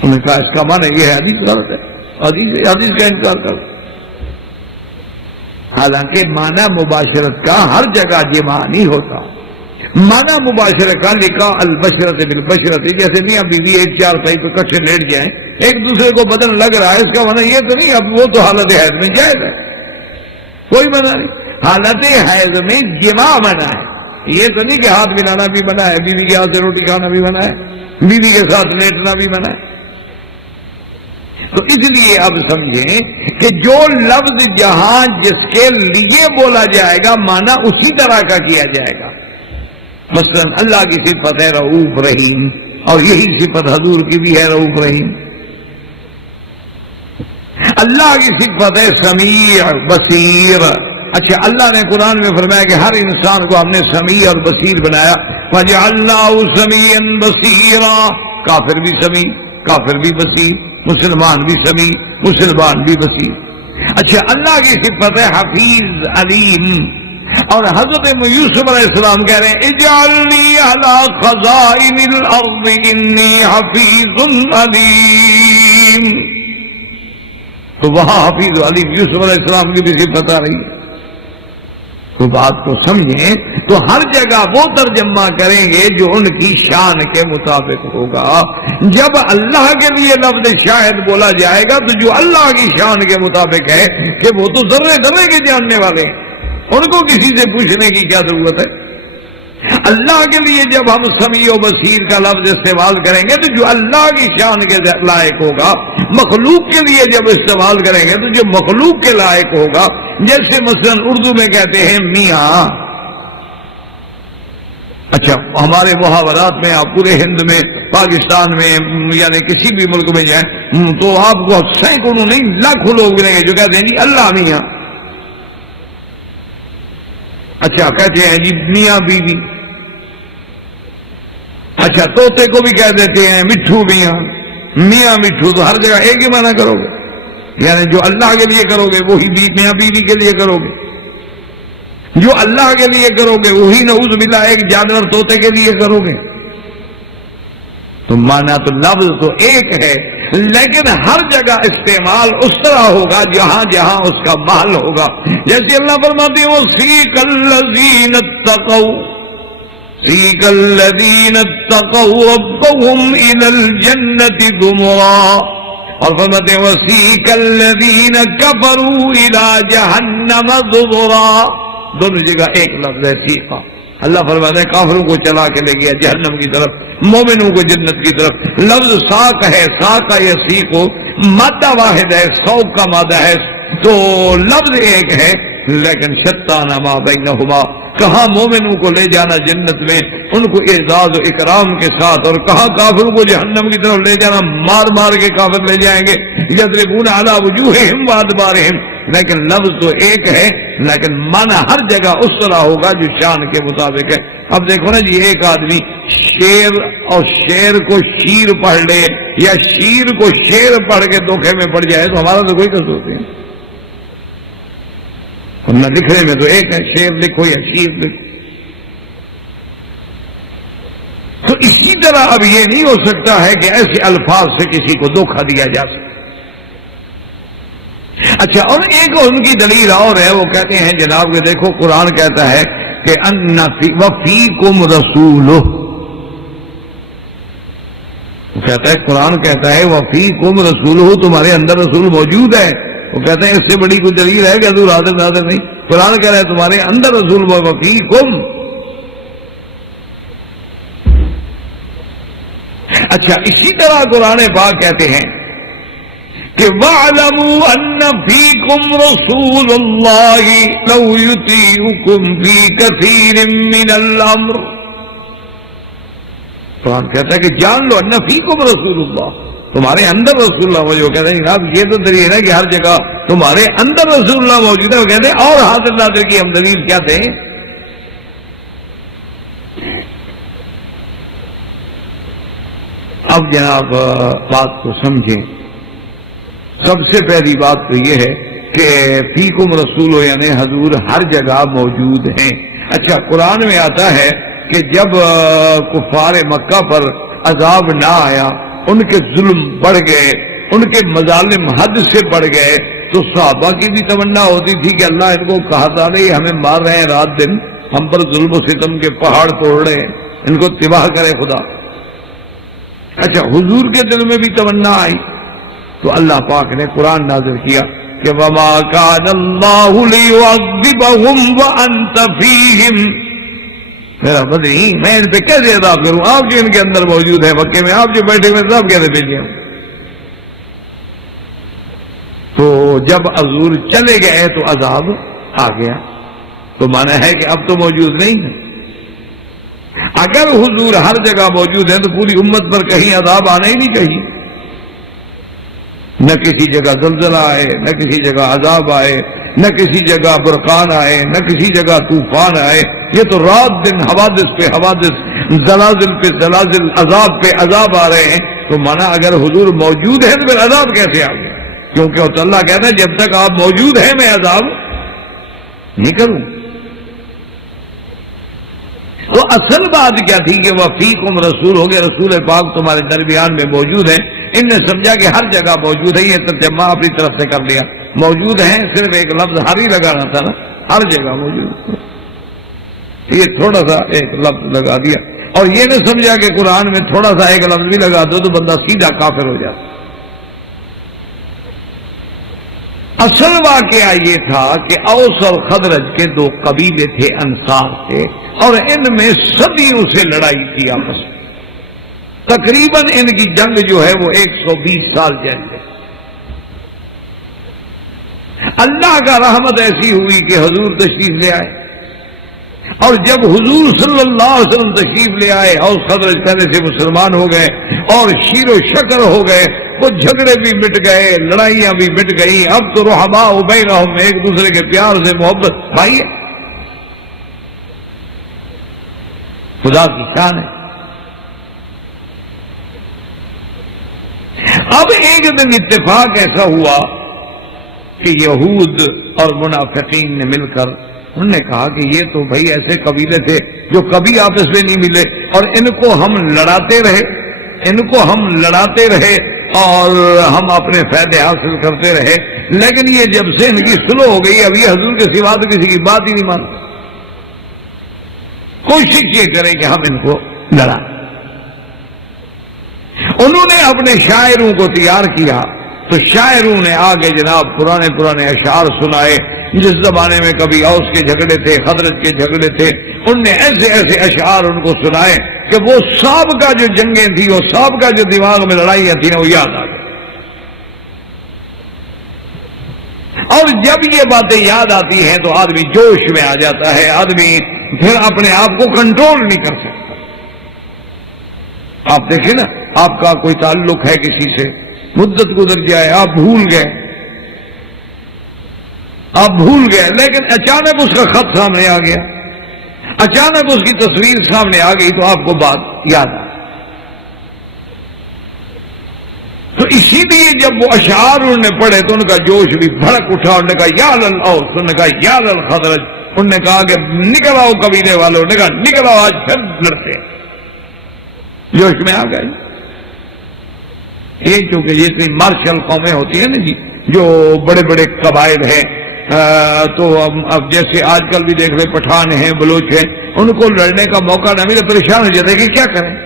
انہوں نے کہا اس کا معنی یہ ہے حدیث غلط ہے، حدیث کا انکار کر، حالانکہ معنی مباشرت کا ہر جگہ جمع نہیں ہوتا، معنی مباشرت کا لکھا البشرت بالبشرت، جیسے میاں بیوی ایک چارپائی پہ کٹھے لیٹ جائیں، ایک دوسرے کو بدن لگ رہا ہے، اس کا معنی یہ تو نہیں اب وہ تو حالت حیض میں جائز ہے، کوئی منع نہیں، حالت حیض میں جمع منع ہے، یہ تو نہیں کہ ہاتھ ملانا بھی منع ہے، بیوی کے ہاتھ سے روٹی کھانا بھی منع ہے، بیوی کے ساتھ لیٹنا بھی منع ہے۔ تو اس لیے اب سمجھیں کہ جو لفظ جہاں جس کے لیے بولا جائے گا معنی اسی طرح کا کیا جائے گا، مثلا اللہ کی صفت ہے رؤوف رحیم، اور یہی صفت حضور کی بھی ہے رؤوف رحیم، اللہ کی صفت ہے سمیع بصیر، اچھا اللہ نے قرآن میں فرمایا کہ ہر انسان کو ہم نے سمیع اور بصیر بنایا، وَجَعَلْنَاهُ سَمِيعًا بَصِيرًا، کافر بھی سمیع کافر بھی بصیر، مسلمان بھی سمیع مسلمان بھی بصیر، اچھا اللہ کی صفت ہے حفیظ علیم، اور حضرت یوسف علیہ السلام کہہ رہے ہیں اجعلنی علی خزائن الارض انی حفیظ علیم، تو وہاں حفیظ علیم یوسف علیہ السلام کی بھی صفت آ رہی ہے، تو بات کو سمجھیں تو ہر جگہ وہ ترجمہ کریں گے جو ان کی شان کے مطابق ہوگا، جب اللہ کے لیے لفظ شاہد بولا جائے گا تو جو اللہ کی شان کے مطابق ہے کہ وہ تو ذرے ذرے کے جاننے والے ہیں، ان کو کسی سے پوچھنے کی کیا ضرورت ہے، اللہ کے لیے جب ہم سمیع و بصیر کا لفظ استعمال کریں گے تو جو اللہ کی شان کے لائق ہوگا، مخلوق کے لیے جب استعمال کریں گے تو جو مخلوق کے لائق ہوگا، جیسے مثلا اردو میں کہتے ہیں میاں، اچھا ہمارے محاورات میں آپ پورے ہند میں پاکستان میں یعنی کسی بھی ملک میں جائیں تو آپ کو سینکڑوں نہیں لاکھوں لوگ ملیں گے جو کہتے ہیں جی اللہ میاں، اچھا کہتے ہیں جی میاں بیوی، اچھا طوطے کو بھی کہہ دیتے ہیں مٹھو میاں، میاں مٹھو، تو ہر جگہ ایک ہی معنی کرو گے، یعنی جو اللہ کے لیے کرو گے وہی میاں بیوی کے لیے کرو گے، جو اللہ کے لیے کرو گے وہی نعوذ باللہ ایک جانور طوطے کے لیے کرو گے، تو معنی تو لفظ تو ایک ہے لیکن ہر جگہ استعمال اس طرح ہوگا جہاں جہاں اس کا محل ہوگا، جیسے اللہ فرماتے ہیں وَسِيقَ الَّذِينَ اتَّقَوْا سِيقَ الَّذِينَ اتَّقَوْا رَبَّهُمْ إِلَى الْجَنَّةِ زُمُرًا، اور فرماتے ہیں وَسِيقَ الَّذِينَ كَفَرُوا إِلَى جَهَنَّمَ زُمُرًا، دونوں جگہ ایک لفظ ہے سیقا، اللہ فرماتا ہے کافروں کو چلا کے لے گیا جہنم کی طرف، مومنوں کو جنت کی طرف، لفظ ساق ہے، ساق یا سیقو مادہ واحد ہے، سوق کا مادہ ہے، تو لفظ ایک ہے لیکن شتان ما بینہما، کہاں مومنوں کو لے جانا جنت میں ان کو اعزاز و اکرام کے ساتھ، اور کہاں کافروں کو جہنم کی طرف لے جانا مار مار کے کافر لے جائیں گے، یضربون علی وجوہہم وادبارہم، لیکن لفظ تو ایک ہے، لیکن معنی ہر جگہ اس طرح ہوگا جو شان کے مطابق ہے۔ اب دیکھو نا جی، ایک آدمی شیر اور شیر کو شیر پڑھ لے یا شیر کو شیر پڑھ کے دھوکے میں پڑ جائے تو ہمارا تو کوئی قصور نہیں، نہ لکھنے میں تو ایک ہے، شیر لکھو یا شیر لکھو۔ تو اسی طرح اب یہ نہیں ہو سکتا ہے کہ ایسے الفاظ سے کسی کو دھوکہ دیا جا سکے۔ اچھا، اور ایک ان کی دلیل اور ہے، وہ کہتے ہیں جناب کہ دیکھو قرآن کہتا ہے کہ وَفِيكُمْ رَسُولُهُ، وہ کہتا ہے قرآن کہتا ہے وَفِيكُمْ رَسُولُهُ، تمہارے اندر رسول موجود ہے۔ وہ کہتے ہیں اس سے بڑی کوئی دلیل ہے کہ حضور حاضر ناظر نہیں، قرآن کہہ رہا ہے تمہارے اندر رسول وَفِيكُمْ۔ اچھا، اسی طرح قرآن پاک کہتے ہیں کہ وَاعْلَمُوا أَنَّ فِيكُمْ رَسُولَ اللَّهِ لَوْ يُطِيعُكُمْ فِي كَثِيرٍ مِّنَ الْأَمْرِ، قرآن کہتا ہے کہ جان لو أَنَّ فِيكُمْ رَسُولُ اللَّهِ، تمہارے اندر رسول اللہ موجود۔ کہتے ہیں جناب یہ تو دلیل ہے کہ ہر جگہ تمہارے اندر رسول اللہ موجود ہے۔ وہ کہتے ہیں اور حاضر ناظر کی ہم دلیل کیا دیں؟ اب جناب بات کو سمجھیں، سب سے پہلی بات تو یہ ہے کہ فیکم رسول یعنی حضور ہر جگہ موجود ہیں۔ اچھا، قرآن میں آتا ہے کہ جب کفار مکہ پر عذاب نہ آیا، ان کے ظلم بڑھ گئے، ان کے مظالم حد سے بڑھ گئے، تو صحابہ کی بھی تمنا ہوتی تھی کہ اللہ ان کو کہا تھا نہیں ہمیں مار رہے ہیں رات دن، ہم پر ظلم و ستم کے پہاڑ توڑ رہے ہیں، ان کو تباہ کرے خدا۔ اچھا، حضور کے دل میں بھی تمنا آئی تو اللہ پاک نے قرآن نازل کیا کہ وَمَا كَانَ اللَّهُ لِيُعَذِّبَهُمْ وَأَنْتَ فِيهِمْ، میرا بدری میں ان پہ کیسے عذاب کروں، آپ جو ان کے اندر موجود ہیں مکے میں، آپ جو بیٹھے ہوئے سب کیسے بھیجیں؟ تو جب حضور چلے گئے تو عذاب آ گیا، تو مانا ہے کہ اب تو موجود نہیں ہے۔ اگر حضور ہر جگہ موجود ہے تو پوری امت پر کہیں عذاب آنا ہی نہیں چاہیے، نہ کسی جگہ زلزلہ آئے، نہ کسی جگہ عذاب آئے، نہ کسی جگہ برقان آئے، نہ کسی جگہ طوفان آئے۔ یہ تو رات دن حوادث پہ حوادث، زلازل پہ زلازل، عذاب پہ عذاب آ رہے ہیں، تو مانا اگر حضور موجود ہے تو پھر عذاب کیسے آ گیا؟ کیونکہ اللہ کہتا ہے جب تک آپ موجود ہیں میں عذاب نہیں کروں۔ تو اصل بات کیا تھی کہ وفیکم رسول ہو گئے، رسول پاک تمہارے درمیان میں موجود ہیں۔ ان نے سمجھا کہ ہر جگہ موجود ہے، یہ ترجمہ اپنی طرف سے کر لیا، موجود ہیں صرف ایک لفظ ہر ہی لگانا تھا نا، ہر جگہ موجود، یہ تھوڑا سا ایک لفظ لگا دیا، اور یہ نہ سمجھا کہ قرآن میں تھوڑا سا ایک لفظ بھی لگا دو تو بندہ سیدھا کافر ہو جاتا۔ اصل واقعہ یہ تھا کہ اوس اور خزرج کے دو قبیلے تھے انصار سے، اور ان میں صدیوں سے لڑائی تھی آپس میں، تقریباً ان کی جنگ جو ہے وہ 120 سال چل گئی۔ اللہ کا رحمت ایسی ہوئی کہ حضور تشریف لے آئے، اور جب حضور صلی اللہ علیہ وسلم تشریف لے آئے اور خزرج پہلے سے مسلمان ہو گئے اور شیر و شکر ہو گئے، وہ جھگڑے بھی مٹ گئے، لڑائیاں بھی مٹ گئی، اب تو رحماء بینہم، ایک دوسرے کے پیار سے محبت بھائی ہے، خدا کی شان ہے۔ اب ایک دن اتفاق ایسا ہوا کہ یہود اور منافقین نے مل کر انہوں نے کہا کہ یہ تو بھائی ایسے قبیلے تھے جو کبھی آپس میں نہیں ملے، اور ان کو ہم لڑاتے رہے اور ہم اپنے فائدے حاصل کرتے رہے، لیکن یہ جب سے ان کی صلح ہو گئی اب یہ حضور کے سوا تو کسی کی بات ہی نہیں مانتے، کوشش یہ کریں کہ ہم ان کو لڑائیں۔ انہوں نے اپنے شاعروں کو تیار کیا، تو شاعروں نے آگے جناب پرانے اشعار سنائے، جس زمانے میں کبھی اوس کے جھگڑے تھے، خزرج کے جھگڑے تھے، ان نے ایسے اشعار ان کو سنائے کہ وہ سابقہ جو جنگیں تھیں، وہ سابقہ جو دماغ میں لڑائیاں تھیں وہ یاد آ گئی، اور جب یہ باتیں یاد آتی ہیں تو آدمی جوش میں آ جاتا ہے، آدمی پھر اپنے آپ کو کنٹرول نہیں کر سکتا۔ آپ دیکھیں نا، آپ کا کوئی تعلق ہے کسی سے، مدت گزر جائے، آپ بھول گئے، آپ بھول گئے، لیکن اچانک اس کا خط سامنے آ گیا، اچانک اس کی تصویر سامنے آ گئی تو آپ کو بات یاد آ. تو اسی لیے جب وہ اشعار انہوں نے پڑھے تو ان کا جوش بھی بھڑک اٹھا. انہوں نے کہا یا للاوس، انہوں نے کہا یا للخزرج، انہوں نے کہا کہ نکل آؤ قبیلے والوں، نے کہا نکل آؤ آج پھر لڑتے ہیں. جوش میں آ گئے. یہ چونکہ جتنی مارشل قومیں ہوتی ہیں نا جی، جو بڑے بڑے قبائل ہیں، تو اب جیسے آج کل بھی دیکھ رہے پٹھان ہیں، بلوچ ہیں، ان کو لڑنے کا موقع نہ ملے پریشان ہو جاتے ہیں کہ کیا کریں.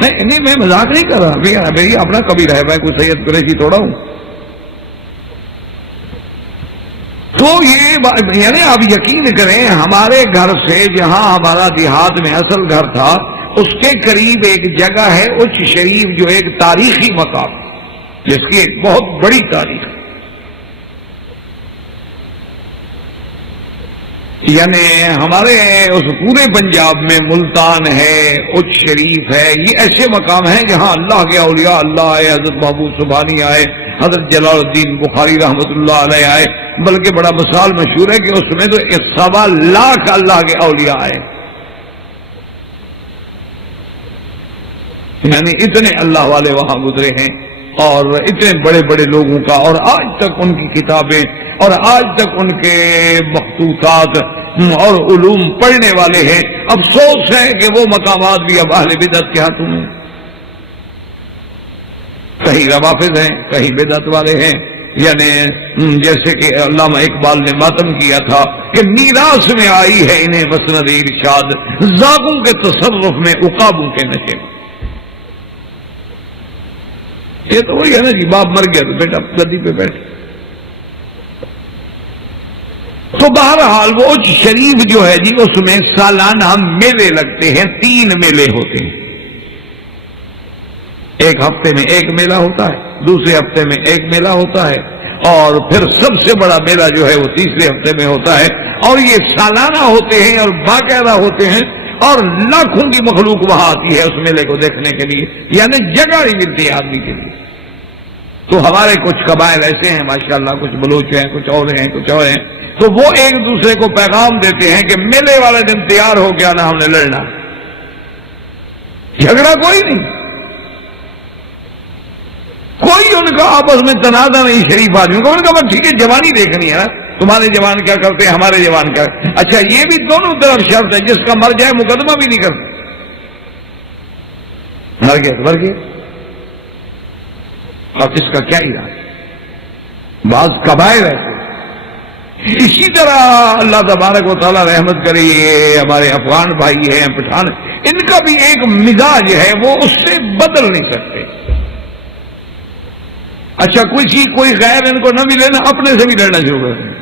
نہیں میں مذاق نہیں کر رہا بھائی، اپنا قبیلہ ہے، میں کوئی سید قریشی تھوڑا ہوں. تو یہ یعنی آپ یقین کریں، ہمارے گھر سے جہاں ہمارا دیہات میں اصل گھر تھا اس کے قریب ایک جگہ ہے اچ شریف، جو ایک تاریخی مقام جس کی ایک بہت بڑی تاریخ ہے. یعنی ہمارے اس پورے پنجاب میں ملتان ہے، اچ شریف ہے، یہ ایسے مقام ہیں جہاں اللہ کے اولیاء اللہ آئے، حضرت محبوب سبحانی آئے، حضرت جلال الدین بخاری رحمۃ اللہ علیہ آئے. بلکہ بڑا مثال مشہور ہے کہ اس میں تو 1.25 لاکھ اللہ کے اولیاء آئے، یعنی اتنے اللہ والے وہاں گزرے ہیں اور اتنے بڑے بڑے لوگوں کا، اور آج تک ان کی کتابیں اور آج تک ان کے مخطوطات اور علوم پڑھنے والے ہیں. افسوس ہے کہ وہ مقامات بھی اب اہل بدعت کے ہاتھوں میں، کہیں روافض ہیں، کہیں بدعت والے ہیں. یعنی جیسے کہ علامہ اقبال نے ماتم کیا تھا کہ میراث میں آئی ہے انہیں مسند ارشاد، زاغوں کے تصرف میں عقابوں کے نشے میں. یہ تو وہی ہے نا جی، باپ مر گیا تو بیٹا گدی پہ بیٹھ. تو بہرحال وہ اچ شریف جو ہے جی، اس میں سالانہ میلے لگتے ہیں. 3 میلے ہوتے ہیں. ایک ہفتے میں ایک میلہ ہوتا ہے، دوسرے ہفتے میں ایک میلہ ہوتا ہے، اور پھر سب سے بڑا میلہ جو ہے وہ تیسرے ہفتے میں ہوتا ہے. اور یہ سالانہ ہوتے ہیں اور باقاعدہ ہوتے ہیں، اور لاکھوں کی مخلوق وہاں آتی ہے اس میلے کو دیکھنے کے لیے، یعنی جگہ نہیں ملتی آدمی کے لیے. تو ہمارے کچھ قبائل ایسے ہیں ماشاءاللہ، کچھ بلوچ ہیں، کچھ اور ہیں، کچھ اور ہیں، تو وہ ایک دوسرے کو پیغام دیتے ہیں کہ میلے والے دن تیار ہو کے آنا، ہم نے لڑنا. جھگڑا کوئی نہیں، کوئی ان کا آپس میں تنازع نہیں. شریف آدمی کو ان کا بس ٹھیک ہے، جوانی دیکھنی ہے نا، تمہارے جوان کیا کرتے ہیں، ہمارے جوان کیا. اچھا یہ بھی دونوں طرف شرط ہے، جس کا مر جائے مقدمہ بھی نہیں کرتے. مر گیا تو مر گیا، اب اس کا کیا علاج. بعض قبائل ایسے. اسی طرح اللہ تبارک و تعالیٰ رحمت کرے، یہ ہمارے افغان بھائی ہیں، پٹھان، ان کا بھی ایک مزاج ہے، وہ اس سے بدل نہیں سکتے. اچھا کوئی غیر ان کو نہ ملے نا، اپنے سے بھی لڑنا شروع کر دیں.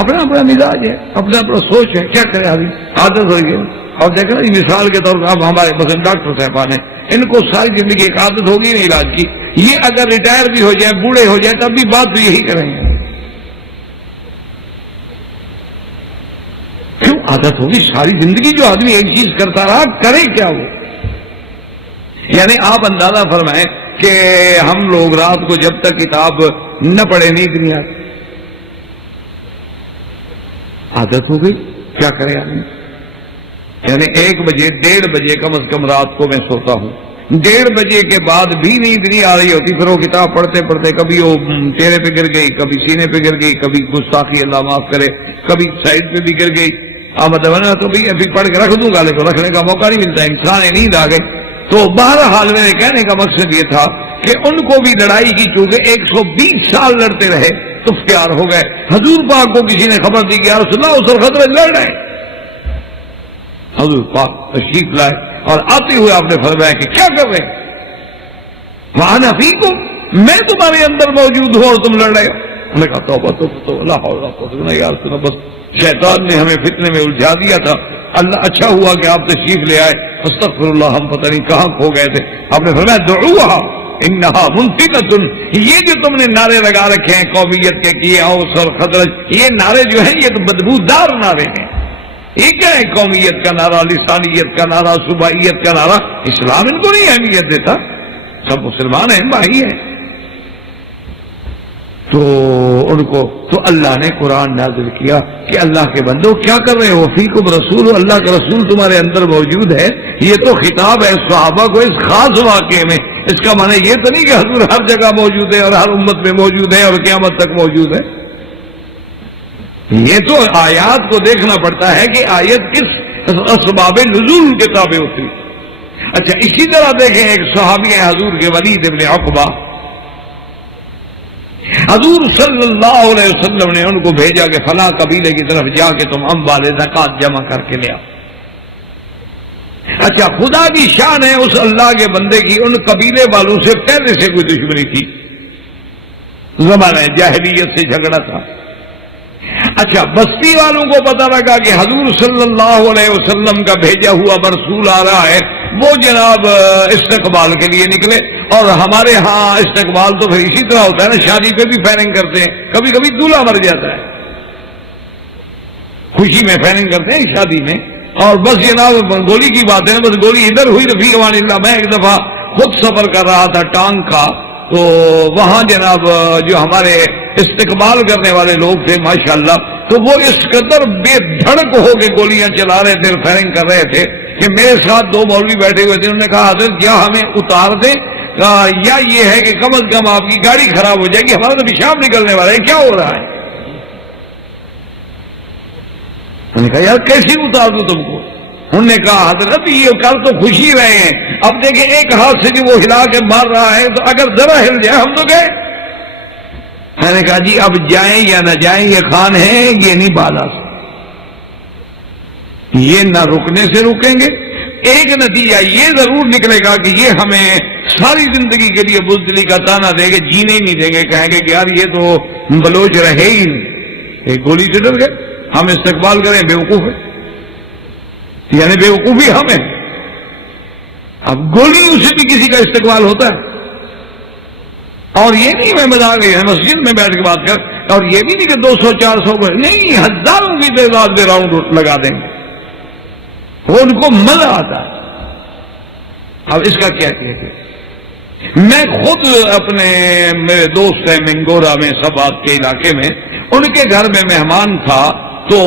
اپنا اپنا مزاج ہے، اپنا اپنا سوچ ہے، کیا کرے آدمی، عادت ہو گئی. اور دیکھیں نا مثال کے طور پر اب ہمارے مثلا ڈاکٹر صاحبان ہیں، ان کو ساری زندگی ایک عادت ہوگی نہیں علاج کی. یہ اگر ریٹائر بھی ہو جائے، بوڑھے ہو جائے، تب بھی بات تو یہی کریں گے. کیوں عادت ہوگی ساری زندگی، جو آدمی ایک چیز کرتا رہا، کرے کیا وہ. یعنی آپ اندازہ فرمائیں کہ ہم لوگ رات کو جب تک کتاب نہ پڑھے نیند نہیں آتی. عادت ہو گئی، کیا کرے آدمی. یعنی 1 بجے 1:30 بجے کم از کم رات کو میں سوتا ہوں. 1:30 بجے کے بعد بھی نیند نہیں آ رہی ہوتی. پھر وہ کتاب پڑھتے پڑھتے کبھی وہ چہرے پہ گر گئی، کبھی سینے پہ گر گئی، کبھی گستاخی اللہ معاف کرے، کبھی سائڈ پہ بھی گر گئی. بنا تو بھی ابھی پڑھ کے رکھ دوں گا، لیکن رکھنے کا موقع نہیں ملتا. انسان نیند آ گئی. تو بہرحال میرے کہنے کا مقصد یہ تھا کہ ان کو بھی لڑائی کی، چونکہ 120 سال لڑتے رہے تو پیار ہو گئے. حضور پاک کو کسی نے خبر دی کہ یا رسول اللہ اس وقت لڑ رہے. حضور پاک تشریف لائے اور آتے ہوئے آپ نے فرمایا کہ کیا کر رہے ہیں. وَأَنَا فِيكُمْ، میں تمہارے اندر موجود ہوں اور تم لڑ رہے ہو. ہم نے کہا توبہ تو اللہ یا رسول اللہ، بس شیطان نے ہمیں فتنے میں الجھا دیا تھا. اللہ اچھا ہوا کہ آپ تشریف لے آئے. استغفر اللہ، ہم پتہ نہیں کہاں کھو گئے تھے. آپ نے فرمایا دعوها انہا منتنۃ، یہ جو تم نے نعرے لگا رکھے ہیں قومیت کے، کیے اوس اور خزرج، یہ نعرے جو ہیں یہ تو بدبودار نعرے ہیں. یہ کیا ہے؟ قومیت کا نعرہ، لسانیت کا نعرہ، صوبائیت کا نعرہ. اسلام ان کو نہیں اہمیت دیتا. سب مسلمان ہیں، بھائی ہیں. تو ان کو تو اللہ نے قرآن نازل کیا کہ اللہ کے بندو کیا کر رہے ہو، فیکم رسول، اللہ کا رسول تمہارے اندر موجود ہے. یہ تو خطاب ہے صحابہ کو اس خاص واقعے میں. اس کا معنی یہ تو نہیں کہ حضور ہر جگہ موجود ہے اور ہر امت میں موجود ہے اور قیامت تک موجود ہے. یہ تو آیات کو دیکھنا پڑتا ہے کہ آیت کس اسباب نزول کے تابع ہوتی. اچھا اسی طرح دیکھیں ایک صحابی ہے حضور کے ولید ابن عقبہ. حضور صلی اللہ علیہ وسلم نے ان کو بھیجا کہ فلاں قبیلے کی طرف جا کے تم اموال زکات جمع کر کے لے آؤ. اچھا خدا کی شان ہے اس اللہ کے بندے کی ان قبیلے والوں سے پہلے سے کوئی دشمنی تھی، زمانہ جاہلیت سے جھگڑا تھا. اچھا بستی والوں کو پتہ لگا کہ حضور صلی اللہ علیہ وسلم کا بھیجا ہوا مرسول آ رہا ہے، وہ جناب استقبال کے لیے نکلے. اور ہمارے ہاں استقبال تو پھر اسی طرح ہوتا ہے نا، شادی پہ بھی فائرنگ کرتے ہیں، کبھی کبھی دولہا مر جاتا ہے، خوشی میں فائرنگ کرتے ہیں شادی میں. اور بس جناب گولی کی بات ہے، بس گولی ادھر ہوئی رفیق امان اللہ. میں ایک دفعہ خود سفر کر رہا تھا ٹانگ کا، تو وہاں جناب جو ہمارے استقبال کرنے والے لوگ تھے ماشاءاللہ، تو وہ اس قدر بے دھڑک ہو کے گولیاں چلا رہے تھے، فائرنگ کر رہے تھے کہ میرے ساتھ دو مولوی بیٹھے ہوئے تھے. انہوں نے کہا حضرت یا ہمیں اتار دیں یا یہ ہے کہ کم از کم آپ کی گاڑی خراب ہو جائے گی، ہمارا تو پیشاب نکلنے والا ہے، کیا ہو رہا ہے؟ انہوں نے کہا یار کیسے اتار دوں تم کو؟ انہوں نے کہا حضرت یہ کل تو خوشی رہے ہیں، اب دیکھیں ایک ہاتھ سے جو وہ ہلا کے مار رہا ہے تو اگر ذرا ہل جائے ہم تو گئے. میں نے کہا جی اب جائیں یا نہ جائیں یہ خان ہے، یہ نہیں بالا، یہ نہ رکنے سے رکیں گے. ایک نتیجہ یہ ضرور نکلے گا کہ یہ ہمیں ساری زندگی کے لیے بزدلی کا تانا دیں گے، جینے ہی نہیں دیں گے، کہیں گے کہ یار یہ تو بلوچ رہے ہی نہیں، ایک گولی سے ڈر گئے، ہم استقبال کریں بیوقوف ہے، یعنی بیوقوفی ہمیں. اب گولیوں سے بھی کسی کا استقبال ہوتا ہے. اور یہ نہیں میں مذاق ہے مسجد میں بیٹھ کے بات کر، اور یہ بھی نہیں کہ 200-400 نہیں، ہزاروں کی تعداد میں راؤنڈ لگا دیں گے، وہ ان کو مزہ آتا ہے. اب اس کا کیا کہتے ہیں؟ میں خود اپنے میرے دوست ہیں منگورا میں سبات کے علاقے میں، ان کے گھر میں مہمان تھا، تو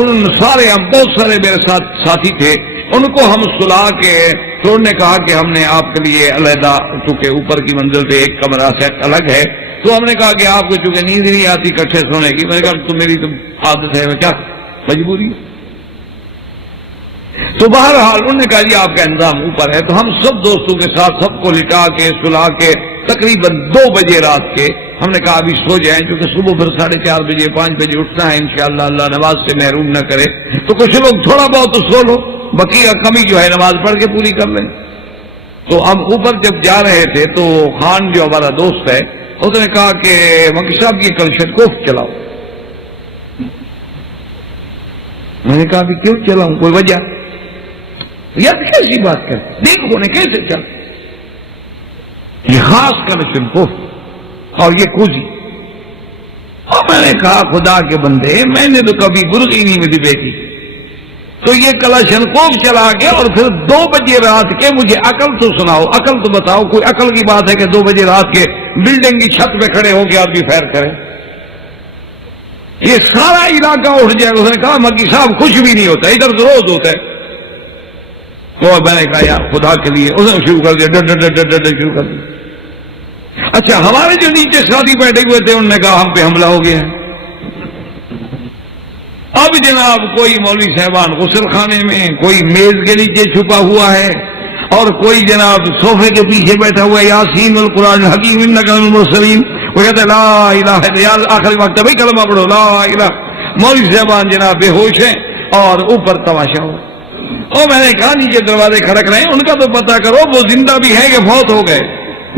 ان سارے ہم بہت سارے میرے ساتھ ساتھی تھے، ان کو ہم سلا کے تو انہوں نے کہا کہ ہم نے آپ کے لیے علیحدہ، چونکہ اوپر کی منزل پہ ایک کمرہ سیٹ الگ ہے، تو ہم نے کہا کہ آپ کو چونکہ نیند نہیں آتی کٹھے سونے کی، میں نے کہا تو میری تو عادت ہے، کیا مجبوری. تو بہرحال انہوں نے کہا جی آپ کا انتظام اوپر ہے. تو ہم سب دوستوں کے ساتھ سب کو لٹا کے سلا کے تقریباً 2 بجے رات کے ہم نے کہا ابھی سو جائیں، کیونکہ صبح پھر 4:30 بجے 5 بجے اٹھنا ہے انشاءاللہ، اللہ نماز سے محروم نہ کرے. تو کچھ لوگ تھوڑا بہت تو سو لو، بقیہ کمی جو ہے نماز پڑھ کے پوری کر لیں. تو ہم اوپر جب جا رہے تھے تو خان جو ہمارا دوست ہے اس نے کہا کہ مکی صاحب یہ کلشنکوف چلاؤ. میں نے کہا ابھی کیوں چلاؤں، کوئی وجہ؟ یار کیسی بات کرتے، دیکھو نے کیسے چل، یہ خاص کلشنکوف اور یہ کوزی. اور میں نے کہا خدا کے بندے میں نے تو کبھی برغی نہیں میری بیٹی، تو یہ کلاشنکوف چلا کے اور پھر 2 بجے رات کے مجھے عقل تو سناؤ، عقل تو بتاؤ، کوئی عقل کی بات ہے کہ 2 بجے رات کے بلڈنگ کی چھت پہ کھڑے ہو کے آدمی فائر کرے؟ یہ سارا علاقہ اٹھ جائے. اس نے کہا مکی صاحب کچھ بھی نہیں ہوتا، ادھر تو روز ہوتا ہے. تو میں نے کہا یار خدا کے لیے، اس نے شروع کر دیا ڈر شروع کر دیا. اچھا ہمارے جو نیچے ساتھی بیٹھے ہوئے تھے انہوں نے کہا ہم پہ حملہ ہو گیا ہے. اب جناب کوئی مولوی صاحبان غسل خانے میں، کوئی میز کے نیچے چھپا ہوا ہے، اور کوئی جناب صوفے کے پیچھے بیٹھا ہوا ہے، یاسین القرآن الحکیم انک من المرسلین، وہ کہتے ہیں لا الہ الا اللہ، آخری وقت بھائی کلمہ پڑھو لا الہ. مولوی صاحبان جناب بے ہوش ہیں اور اوپر تماشا ہو. اور میں نے کہا نیچے دروازے کھڑک رہے ہیں، ان کا تو پتہ کرو وہ زندہ بھی ہے کہ فوت ہو گئے.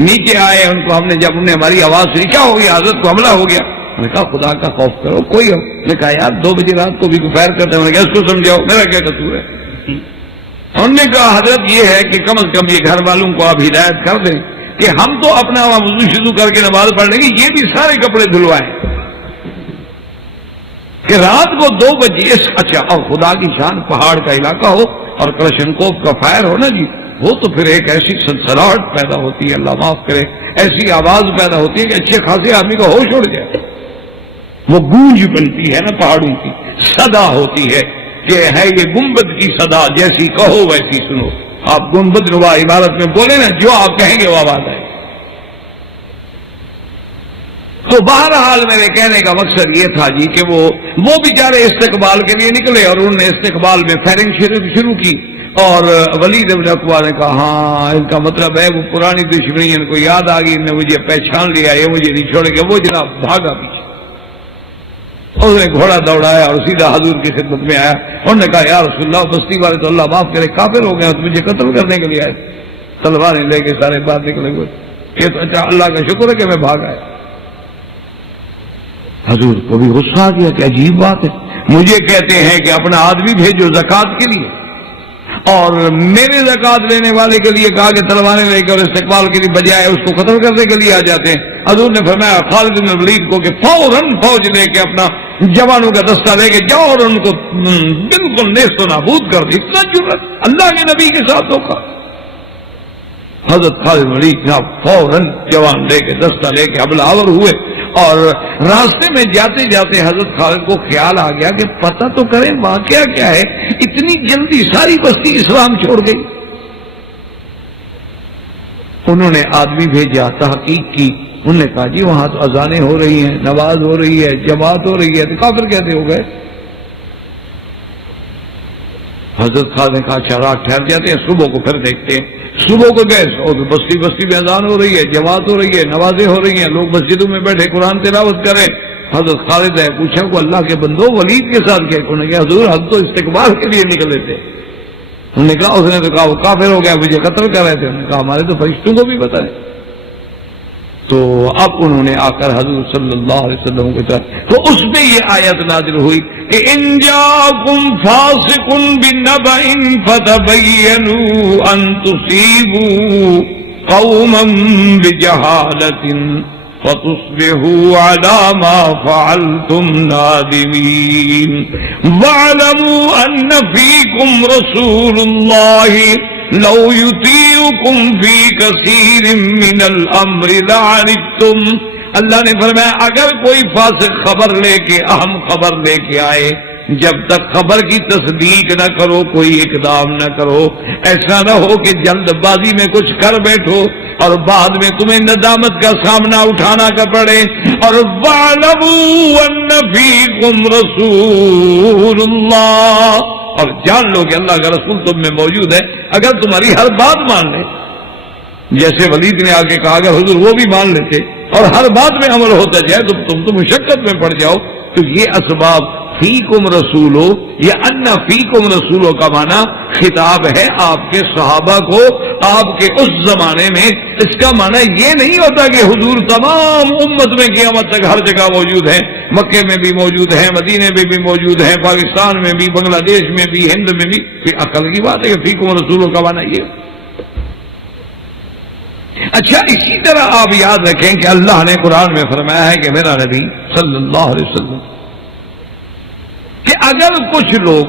نیچے آئے ان کو ہم نے، جب انہوں نے ہماری آواز سنی کیا ہو گیا حضرت کو حملہ ہو گیا. میں نے کہا خدا کا خوف کرو، کوئی ہو. میں نے کہا یار 2 بجے رات کو بھی فائر کرتے ہیں. میں نے کہا اس کو سمجھاؤ میرا کیا قصور ہے. انہوں نے کہا حضرت یہ ہے کہ کم از کم یہ گھر والوں کو آپ ہدایت کر دیں کہ ہم تو اپنا وضو شروع کر کے نماز پڑھ لیں گے، یہ بھی سارے کپڑے دھلوائیں کہ رات کو 2 بجے. اچھا اور خدا کی شان پہاڑ کا علاقہ ہو اور کلشنکوف کا فائر ہو نا جی، وہ تو پھر ایک ایسی سنسناہٹ پیدا ہوتی ہے، اللہ معاف کرے، ایسی آواز پیدا ہوتی ہے کہ اچھے خاصے آدمی کا ہوش اڑ جائے. وہ گونج بنتی ہے نا پہاڑوں کی، صدا ہوتی ہے کہ ہے یہ گنبد کی صدا، جیسی کہو ویسی سنو. آپ گنبد نما عمارت میں بولے نا، جو آپ کہیں گے وہ آواز آئے. تو بہرحال میرے کہنے کا مقصد یہ تھا جی کہ وہ بیچارے استقبال کے لیے نکلے، اور انہوں نے استقبال میں فائرنگ شروع کی. اور ولید بن عقبہ نے کہا ہاں ان کا مطلب ہے وہ پرانی دشمنی ان کو یاد آ گئی، ان نے مجھے پہچان لیا، یہ مجھے نہیں چھوڑے گا. وہ جناب بھاگا پیچھے، اس نے گھوڑا دوڑایا اور سیدھا حضور کی خدمت میں آیا. انہوں نے کہا یا رسول اللہ، بستی والے تو اللہ معاف کرے کافر ہو گئے، تو مجھے قتل کرنے کے لیے آئے، تلواریں لے کے سارے باہر نکلے ہوئے. یہ تو اچھا اللہ کا شکر ہے کہ میں بھاگ آیا. حضور کو بھی غصہ آ گیا کہ عجیب بات ہے، مجھے کہتے ہیں کہ اپنا آدمی بھیجو زکوٰۃ کے لیے، اور میرے زکوٰۃ لینے والے کے لیے کہا کہ تلواریں لے کے اور استقبال کے لیے بجائے اس کو قتل کرنے کے لیے آ جاتے ہیں. حضور نے فرمایا خالد بن ولید کو کہ فوراً فوج لے کے اپنا جوانوں کا دستہ لے کے جاؤ اور ان کو بالکل نیست و نابود کر دی. اتنا جرأت اللہ کے نبی کے ساتھ دھوکا. حضرت خالد بن ولید فوراً جوان لے کے دستہ لے کے حملہ آور ہوئے. اور راستے میں جاتے جاتے حضرت خالد کو خیال آ گیا کہ پتہ تو کریں واقعہ کیا ہے، اتنی جلدی ساری بستی اسلام چھوڑ گئی. انہوں نے آدمی بھیجا، تحقیق کی. انہوں نے کہا جی وہاں تو اذانیں ہو رہی ہیں، نماز ہو رہی ہے، جماعت ہو رہی ہے، تو کافر کہتے ہو گئے. حضرت خالد نے کہا اچھا رات ٹھہر جاتے ہیں، صبح کو پھر دیکھتے ہیں. صبح کو گئے اور بستی بستی میں اذان ہو رہی ہے، جماعت ہو رہی ہے، نمازیں ہو رہی ہیں، لوگ مسجدوں میں بیٹھے قرآن تلاوت کریں. حضرت خالد نے پوچھا کو اللہ کے بندو ولید کے ساتھ کیا؟ انہوں نے کہا حضور ہم تو استقبال کے لیے نکلے تھے. انہوں نے کہا، اس نے تو کہا وہ کافر ہو گیا، مجھے قتل کر رہے تھے. انہوں نے کہا ہمارے تو فرشتوں کو بھی پتہ ہے. تو اب انہوں نے آ کر حضور صلی اللہ علیہ وسلم کے ساتھ، تو اس میں یہ آیت نازل ہوئی کہ ان جاءکم فاسق بنبأ فتبینوا ان تصیبوا قوما بجہالۃ فتصبحوا على ما فعلتم نادمین واعلموا ان فیکم رسول اللہ لو یطیعکم فی کثیر من الامر لعنتم. اللہ نے فرمایا اگر کوئی فاسق خبر لے کے، اہم خبر لے کے آئے، جب تک خبر کی تصدیق نہ کرو کوئی اقدام نہ کرو. ایسا نہ ہو کہ جلد بازی میں کچھ کر بیٹھو اور بعد میں تمہیں ندامت کا سامنا اٹھانا کا پڑے. اور وَاعْلَمُوا أَنَّ فِيكُمْ رَسُولُ اللَّهِ، اور جان لو کہ اللہ کا رسول تم میں موجود ہے. اگر تمہاری ہر بات مان لے، جیسے ولید نے آگے کہا اگر حضور وہ بھی مان لیتے اور ہر بات میں عمل ہوتا جائے تو تم تو مشقت میں پڑ جاؤ. تو یہ اسباب فیکم رسولو یا ان فیکم رسولو کا معنی خطاب ہے آپ کے صحابہ کو آپ کے اس زمانے میں. اس کا معنی یہ نہیں ہوتا کہ حضور تمام امت میں قیامت تک ہر جگہ موجود ہیں، مکے میں بھی موجود ہیں، مدینے میں بھی موجود ہیں، پاکستان میں بھی، بنگلہ دیش میں بھی، ہند میں بھی. پھر عقل کی بات ہے کہ فیکم رسولو کا معنی یہ. اچھا اسی طرح آپ یاد رکھیں کہ اللہ نے قرآن میں فرمایا ہے کہ میرا نبی صلی اللہ علیہ وسلم کہ اگر کچھ لوگ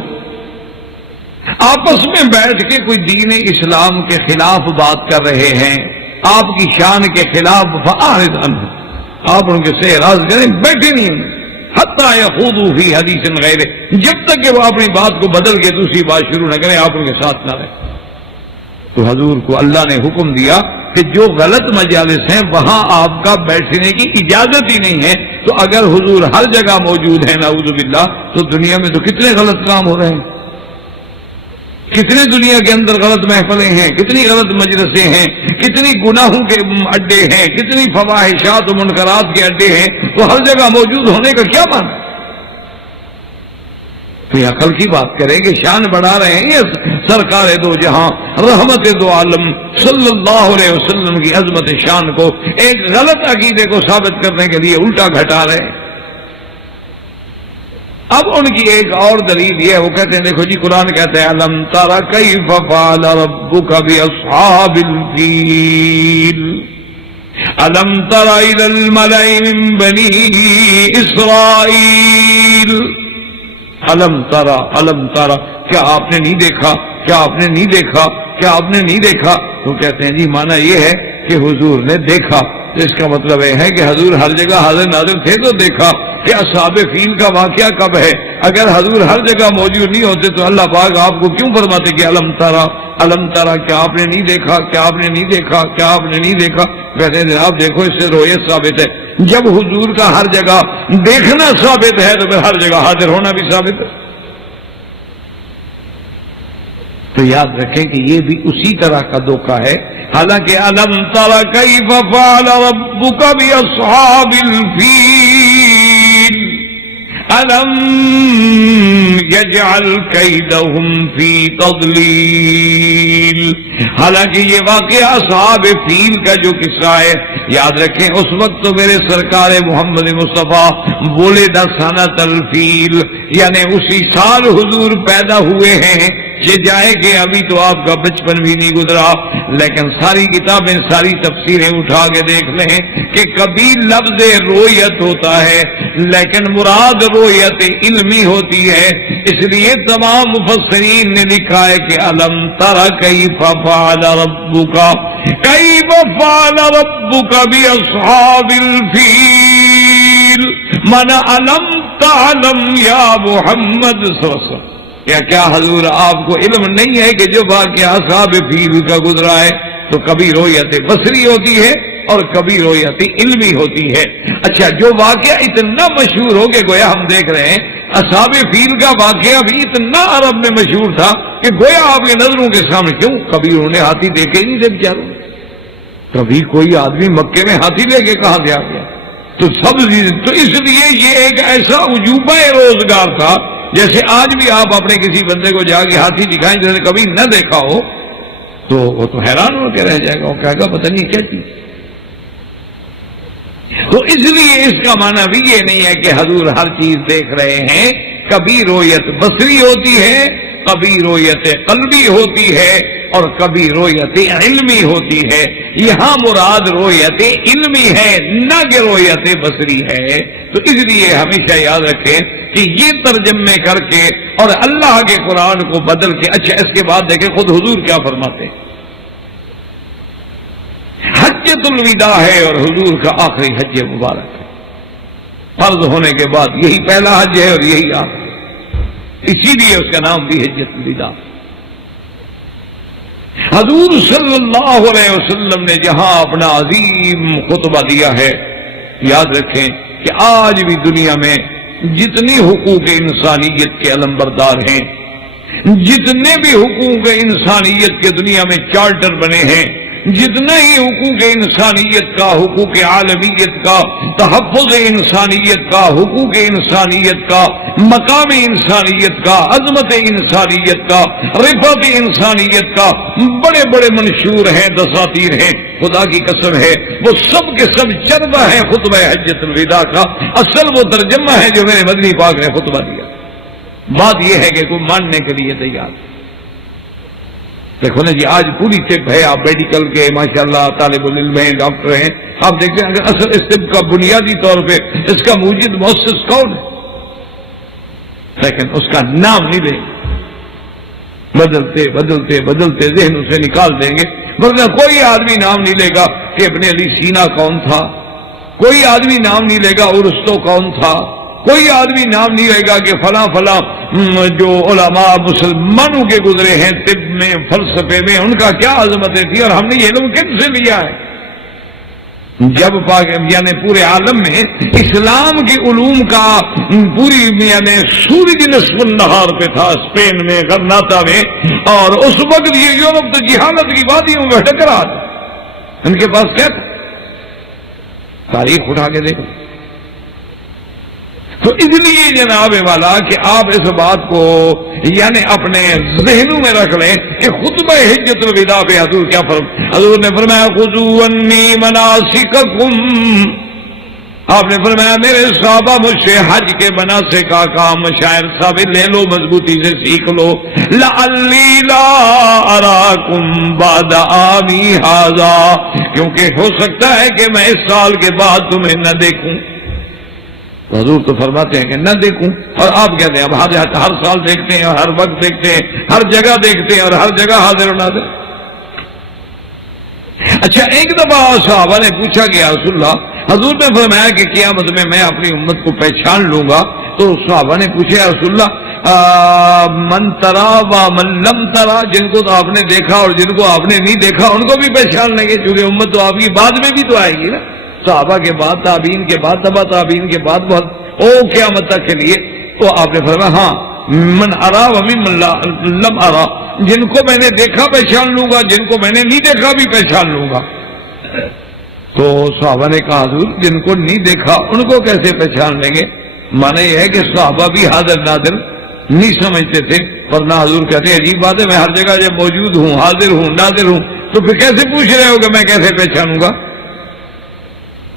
آپس میں بیٹھ کے کوئی دین اسلام کے خلاف بات کر رہے ہیں، آپ کی شان کے خلاف، فأعرض عنہم، آپ ان کے سے اعراض کریں، بیٹھے نہیں حتیٰ یخوضوا فی حدیث غیرہ، جب تک کہ وہ اپنی بات کو بدل کے دوسری بات شروع نہ کریں، آپ ان کے ساتھ نہ رہیں. تو حضور کو اللہ نے حکم دیا کہ جو غلط مجالس ہیں وہاں آپ کا بیٹھنے کی اجازت ہی نہیں ہے. تو اگر حضور ہر جگہ موجود ہیں نعوذ باللہ، تو دنیا میں تو کتنے غلط کام ہو رہے ہیں، کتنے دنیا کے اندر غلط محفلیں ہیں، کتنی غلط مجلسیں ہیں، کتنی گناہوں کے اڈے ہیں، کتنی فواحشات و منکرات کے اڈے ہیں. تو ہر جگہ موجود ہونے کا کیا معنی؟ تو یہ عقل کی بات کریں کہ شان بڑھا رہے ہیں یہ سرکار دو جہاں رحمت دو عالم صلی اللہ علیہ وسلم کی عظمت شان کو ایک غلط عقیدے کو ثابت کرنے کے لیے الٹا گھٹا رہے ہیں. اب ان کی ایک اور دلیل یہ ہے، وہ کہتے ہیں دیکھو جی قرآن کہتا ہے الم تر کیف فعل ربک باصحاب الفیل الم تر الی الملأ من بنی اسرائیل. الم تارا کیا آپ نے نہیں دیکھا کیا آپ نے نہیں دیکھا؟ تو کہتے ہیں جی مانا یہ ہے کہ حضور نے دیکھا، تو اس کا مطلب یہ ہے کہ حضور ہر جگہ حاضر ناظر تھے تو دیکھا کہ اصحاب فیل کا واقعہ کب ہے؟ اگر حضور ہر جگہ موجود نہیں ہوتے تو اللہ پاک آپ کو کیوں فرماتے کہ علم تارا کیا آپ نے نہیں دیکھا، کیا آپ نے نہیں دیکھا، کیا آپ نے نہیں دیکھا؟ کہتے ہیں جناب دیکھو اس سے رویت ثابت ہے، جب حضور کا ہر جگہ دیکھنا ثابت ہے تو پھر ہر جگہ حاضر ہونا بھی ثابت ہے۔ تو یاد رکھیں کہ یہ بھی اسی طرح کا دھوکہ ہے۔ حالانکہ الم تر کیف فعل ربک باصحاب الفیل الم یجعل کیدہم فی تضلیل، حالانکہ یہ واقعہ اصحاب فیل کا جو قصہ ہے، یاد رکھیں اس وقت تو میرے سرکار محمد مصطفیٰ بولے سنۃ الفیل، یعنی اسی سال حضور پیدا ہوئے ہیں، یہ جائے کہ ابھی تو آپ کا بچپن بھی نہیں گزرا، لیکن ساری کتابیں ساری تفسیریں اٹھا کے دیکھ لیں کہ کبھی لفظ رویت ہوتا ہے لیکن مراد رویت علمی ہوتی ہے، اس لیے تمام مفسرین نے لکھا ہے کہ الم تر کیف فعل ربک کیف فعل ربک باصحاب الفیل، من الم تعلم یا محمد صلی اللہ علیہ وسلم، کیا حضور آپ کو علم نہیں ہے کہ جو واقعہ اصحاب فیل کا گزرا ہے تو کبھی رویت بصری ہوتی ہے اور کبھی رویت علمی ہوتی ہے؟ اچھا، جو واقعہ اتنا مشہور ہو کہ گویا ہم دیکھ رہے ہیں اصحاب فیل کا واقعہ بھی اتنا عرب میں مشہور تھا کہ گویا آپ کی نظروں کے سامنے، کیوں کبھی انہوں نے ہاتھی دیکھے ہی نہیں تھے بیچاروں، کبھی کوئی آدمی مکے میں ہاتھی لے کے کہاں سے آ گیا؟ تو اس لیے یہ ایک ایسا عجوبہ روزگار تھا، جیسے آج بھی آپ اپنے کسی بندے کو جا کے ہاتھی دکھائیں جس نے کبھی نہ دیکھا ہو تو وہ تو حیران ہو کے رہ جائے گا، وہ کہے گا پتہ نہیں کیا چیز۔ تو اس لیے اس کا معنی بھی یہ نہیں ہے کہ حضور ہر چیز دیکھ رہے ہیں، کبھی رویت بصری ہوتی ہے، کبھی رویت قلبی ہوتی ہے اور کبھی رویت علمی ہوتی ہے۔ یہاں مراد رویت علمی ہے نہ کہ رویت بصری ہے۔ تو اس لیے ہمیشہ یاد رکھیں کہ یہ ترجمے کر کے اور اللہ کے قرآن کو بدل کے، اچھا اس کے بعد دیکھیں خود حضور کیا فرماتے ہیں۔ حجۃ الوداع ہے اور حضور کا آخری حج مبارک ہے، فرض ہونے کے بعد یہی پہلا حج ہے اور یہی آخری، اسی لیے اس کا نام بھی حجۃ الوداع۔ حضور صلی اللہ علیہ وسلم نے جہاں اپنا عظیم خطبہ دیا ہے، یاد رکھیں کہ آج بھی دنیا میں جتنی حقوق انسانیت کے علمبردار ہیں، جتنے بھی حقوق انسانیت کے دنیا میں چارٹر بنے ہیں، جتنا ہی حقوق انسانیت کا، حقوق عالمیت کا، تحفظ انسانیت کا، حقوق انسانیت کا، مقام انسانیت کا، عظمت انسانیت کا، رفعت انسانیت کا بڑے بڑے منشور ہیں، دساتیر ہیں، خدا کی قسم ہے وہ سب کے سب چربہ ہے خطبہ حجۃ الوداع کا، اصل وہ ترجمہ ہے جو میرے مدنی پاک نے خطبہ دیا۔ بات یہ ہے کہ کوئی ماننے کے لیے تیار۔ دیکھو نا جی، آج پوری طب ہے، آپ میڈیکل کے ماشاءاللہ طالب العلم ہیں، ڈاکٹر ہیں، آپ دیکھتے ہیں اگر اصل اس طب کا بنیادی طور پہ اس کا موجد مؤسس کون ہے، لیکن اس کا نام نہیں لیں گے، بدلتے بدلتے بدلتے ذہن سے نکال دیں گے، ورنہ کوئی آدمی نام نہیں لے گا کہ ابن علی سینا کون تھا، کوئی آدمی نام نہیں لے گا ارسطو کون تھا، کوئی آدمی نام نہیں لے گا کہ فلاں فلاں جو علماء مسلمانوں کے گزرے ہیں طب میں، فلسفے میں، ان کا کیا عظمتیں تھی اور ہم نے یہ علم کن سے لیا ہے۔ جب یعنی پورے عالم میں اسلام کے علوم کا پوری یعنی سورج نصف النہار پہ تھا، اسپین میں، غرناطہ میں، اور اس وقت یہ یورپ تو جہالت کی وادیوں میں بھٹک رہا تھا، ان کے پاس کیا تھا؟ تاریخ اٹھا کے دیکھو۔ تو اس لیے جناب والا کہ آپ اس بات کو یعنی اپنے ذہنوں میں رکھ لیں کہ خطبہ حجۃ الوداع پہ حضور کیا حضور نے فرمایا خذوا عنی مناسککم، آپ نے فرمایا میرے صحابہ مجھ سے حج کے مناسک کا کام مشاعر صاحب لے لو، مضبوطی سے سیکھ لو، لعلی لا اراکم بعد عامی ھذا، کیونکہ ہو سکتا ہے کہ میں اس سال کے بعد تمہیں نہ دیکھوں۔ حضور تو فرماتے ہیں کہ نہ دیکھوں، اور آپ کہتے ہیں اب ہر سال دیکھتے ہیں اور ہر وقت دیکھتے ہیں، ہر جگہ دیکھتے ہیں اور ہر جگہ حاضر و ناظر۔ اچھا ایک دفعہ صحابہ نے پوچھا کہ یا رسول اللہ، حضور نے فرمایا کہ قیامت میں اپنی امت کو پہچان لوں گا، تو صحابہ نے پوچھا یا رسول اللہ من ترا و من لم ترا، جن کو تو آپ نے دیکھا اور جن کو آپ نے نہیں دیکھا ان کو بھی پہچان لیں گے، کیونکہ امت تو آپ کی بعد میں بھی تو آئے گی نا، صحابہ کے بعد، تابعین کے بعد، تبع تابعین کے بعد، بہت قیامت تک کے لیے۔ تو آپ نے فرمایا ہاں من ارا و من لم ارا، جن کو میں نے دیکھا پہچان لوں گا، جن کو میں نے نہیں دیکھا بھی پہچان لوں گا۔ تو صحابہ نے کہا حضور جن کو نہیں دیکھا ان کو کیسے پہچان لیں گے؟ مانا یہ ہے کہ صحابہ بھی حاضر ناظر نہیں سمجھتے تھے، ورنہ حضور کہتے ہیں عجیب بات ہے، میں ہر جگہ جب موجود ہوں، حاضر ہوں، ناظر ہوں، تو پھر کیسے پوچھ رہے ہو کہ میں کیسے پہچانوں گا؟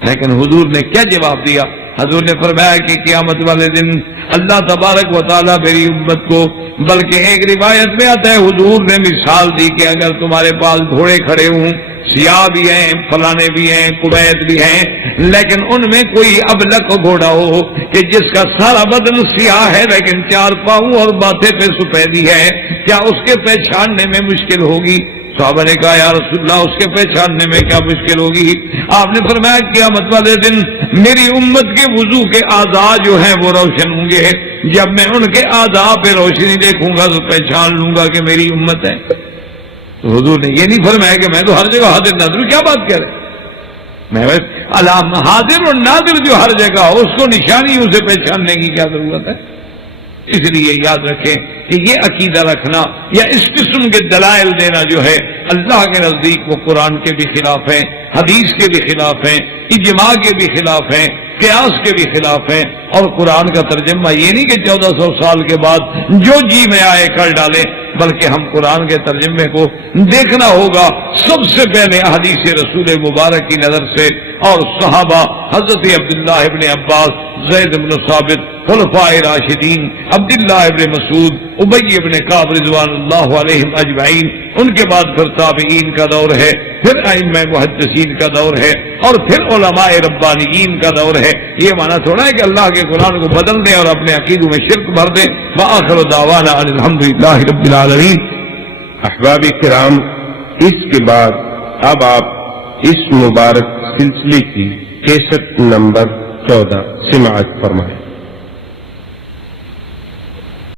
لیکن حضور نے کیا جواب دیا؟ حضور نے فرمایا کہ قیامت والے دن اللہ تبارک و تعالیٰ میری امت کو، بلکہ ایک روایت میں آتا ہے حضور نے مثال دی کہ اگر تمہارے پاس گھوڑے کھڑے ہوں، سیاہ بھی ہیں، فلانے بھی ہیں، قبید بھی ہیں، لیکن ان میں کوئی ابلق گھوڑا ہو کہ جس کا سارا بدن سیاہ ہے لیکن 4 پاؤں اور ماتھے پہ سفیدی ہے، کیا اس کے پہچاننے میں مشکل ہوگی؟ صحابہ نے کہا یا رسول اللہ اس کے پہچاننے میں کیا مشکل ہوگی؟ آپ نے فرمایا قیامت والے دن میری امت کے وضو کے اعضاء جو ہیں وہ روشن ہوں گے، جب میں ان کے اعضاء پہ روشنی دیکھوں گا تو پہچان لوں گا کہ میری امت ہے۔ تو حضور نے یہ نہیں فرمایا کہ میں تو ہر جگہ حاضر ناظر ہوں، کیا بات کہہ رہے؟ میں علام حاضر اور ناظر جو ہر جگہ ہو اس کو نشانیوں سے پہچاننے کی کیا ضرورت ہے؟ اس لیے یاد رکھیں کہ یہ عقیدہ رکھنا یا اس قسم کے دلائل دینا جو ہے اللہ کے نزدیک وہ قرآن کے بھی خلاف ہیں، حدیث کے بھی خلاف ہیں، اجماع کے بھی خلاف ہیں، قیاس کے بھی خلاف ہیں۔ اور قرآن کا ترجمہ یہ نہیں کہ 1400 سال کے بعد جو جی میں آئے کر ڈالے، بلکہ ہم قرآن کے ترجمے کو دیکھنا ہوگا سب سے پہلے حدیث رسول مبارک کی نظر سے، اور صحابہ حضرت عبداللہ ابن عباس، زید بن ثابت، خلفاء راشدین، عبداللہ ابن مسعود، ابی ابن کعب رضوان اللہ علیہم اجمعین، ان کے بعد پھر تابعین کا دور ہے، پھر ائمہ محدثین کا دور ہے، اور پھر علماء ربانیین کا دور ہے۔ یہ معنی تھوڑا ہے کہ اللہ کے قرآن کو بدل دیں اور اپنے عقیدوں میں شرک بھر دیں۔ وآخر دعوانا ان الحمدللہ رب العالمین۔ احباب کرام، اس کے بعد اب آپ اس مبارک سلسلے کی کیسٹ نمبر 14 سماعت فرمائیں۔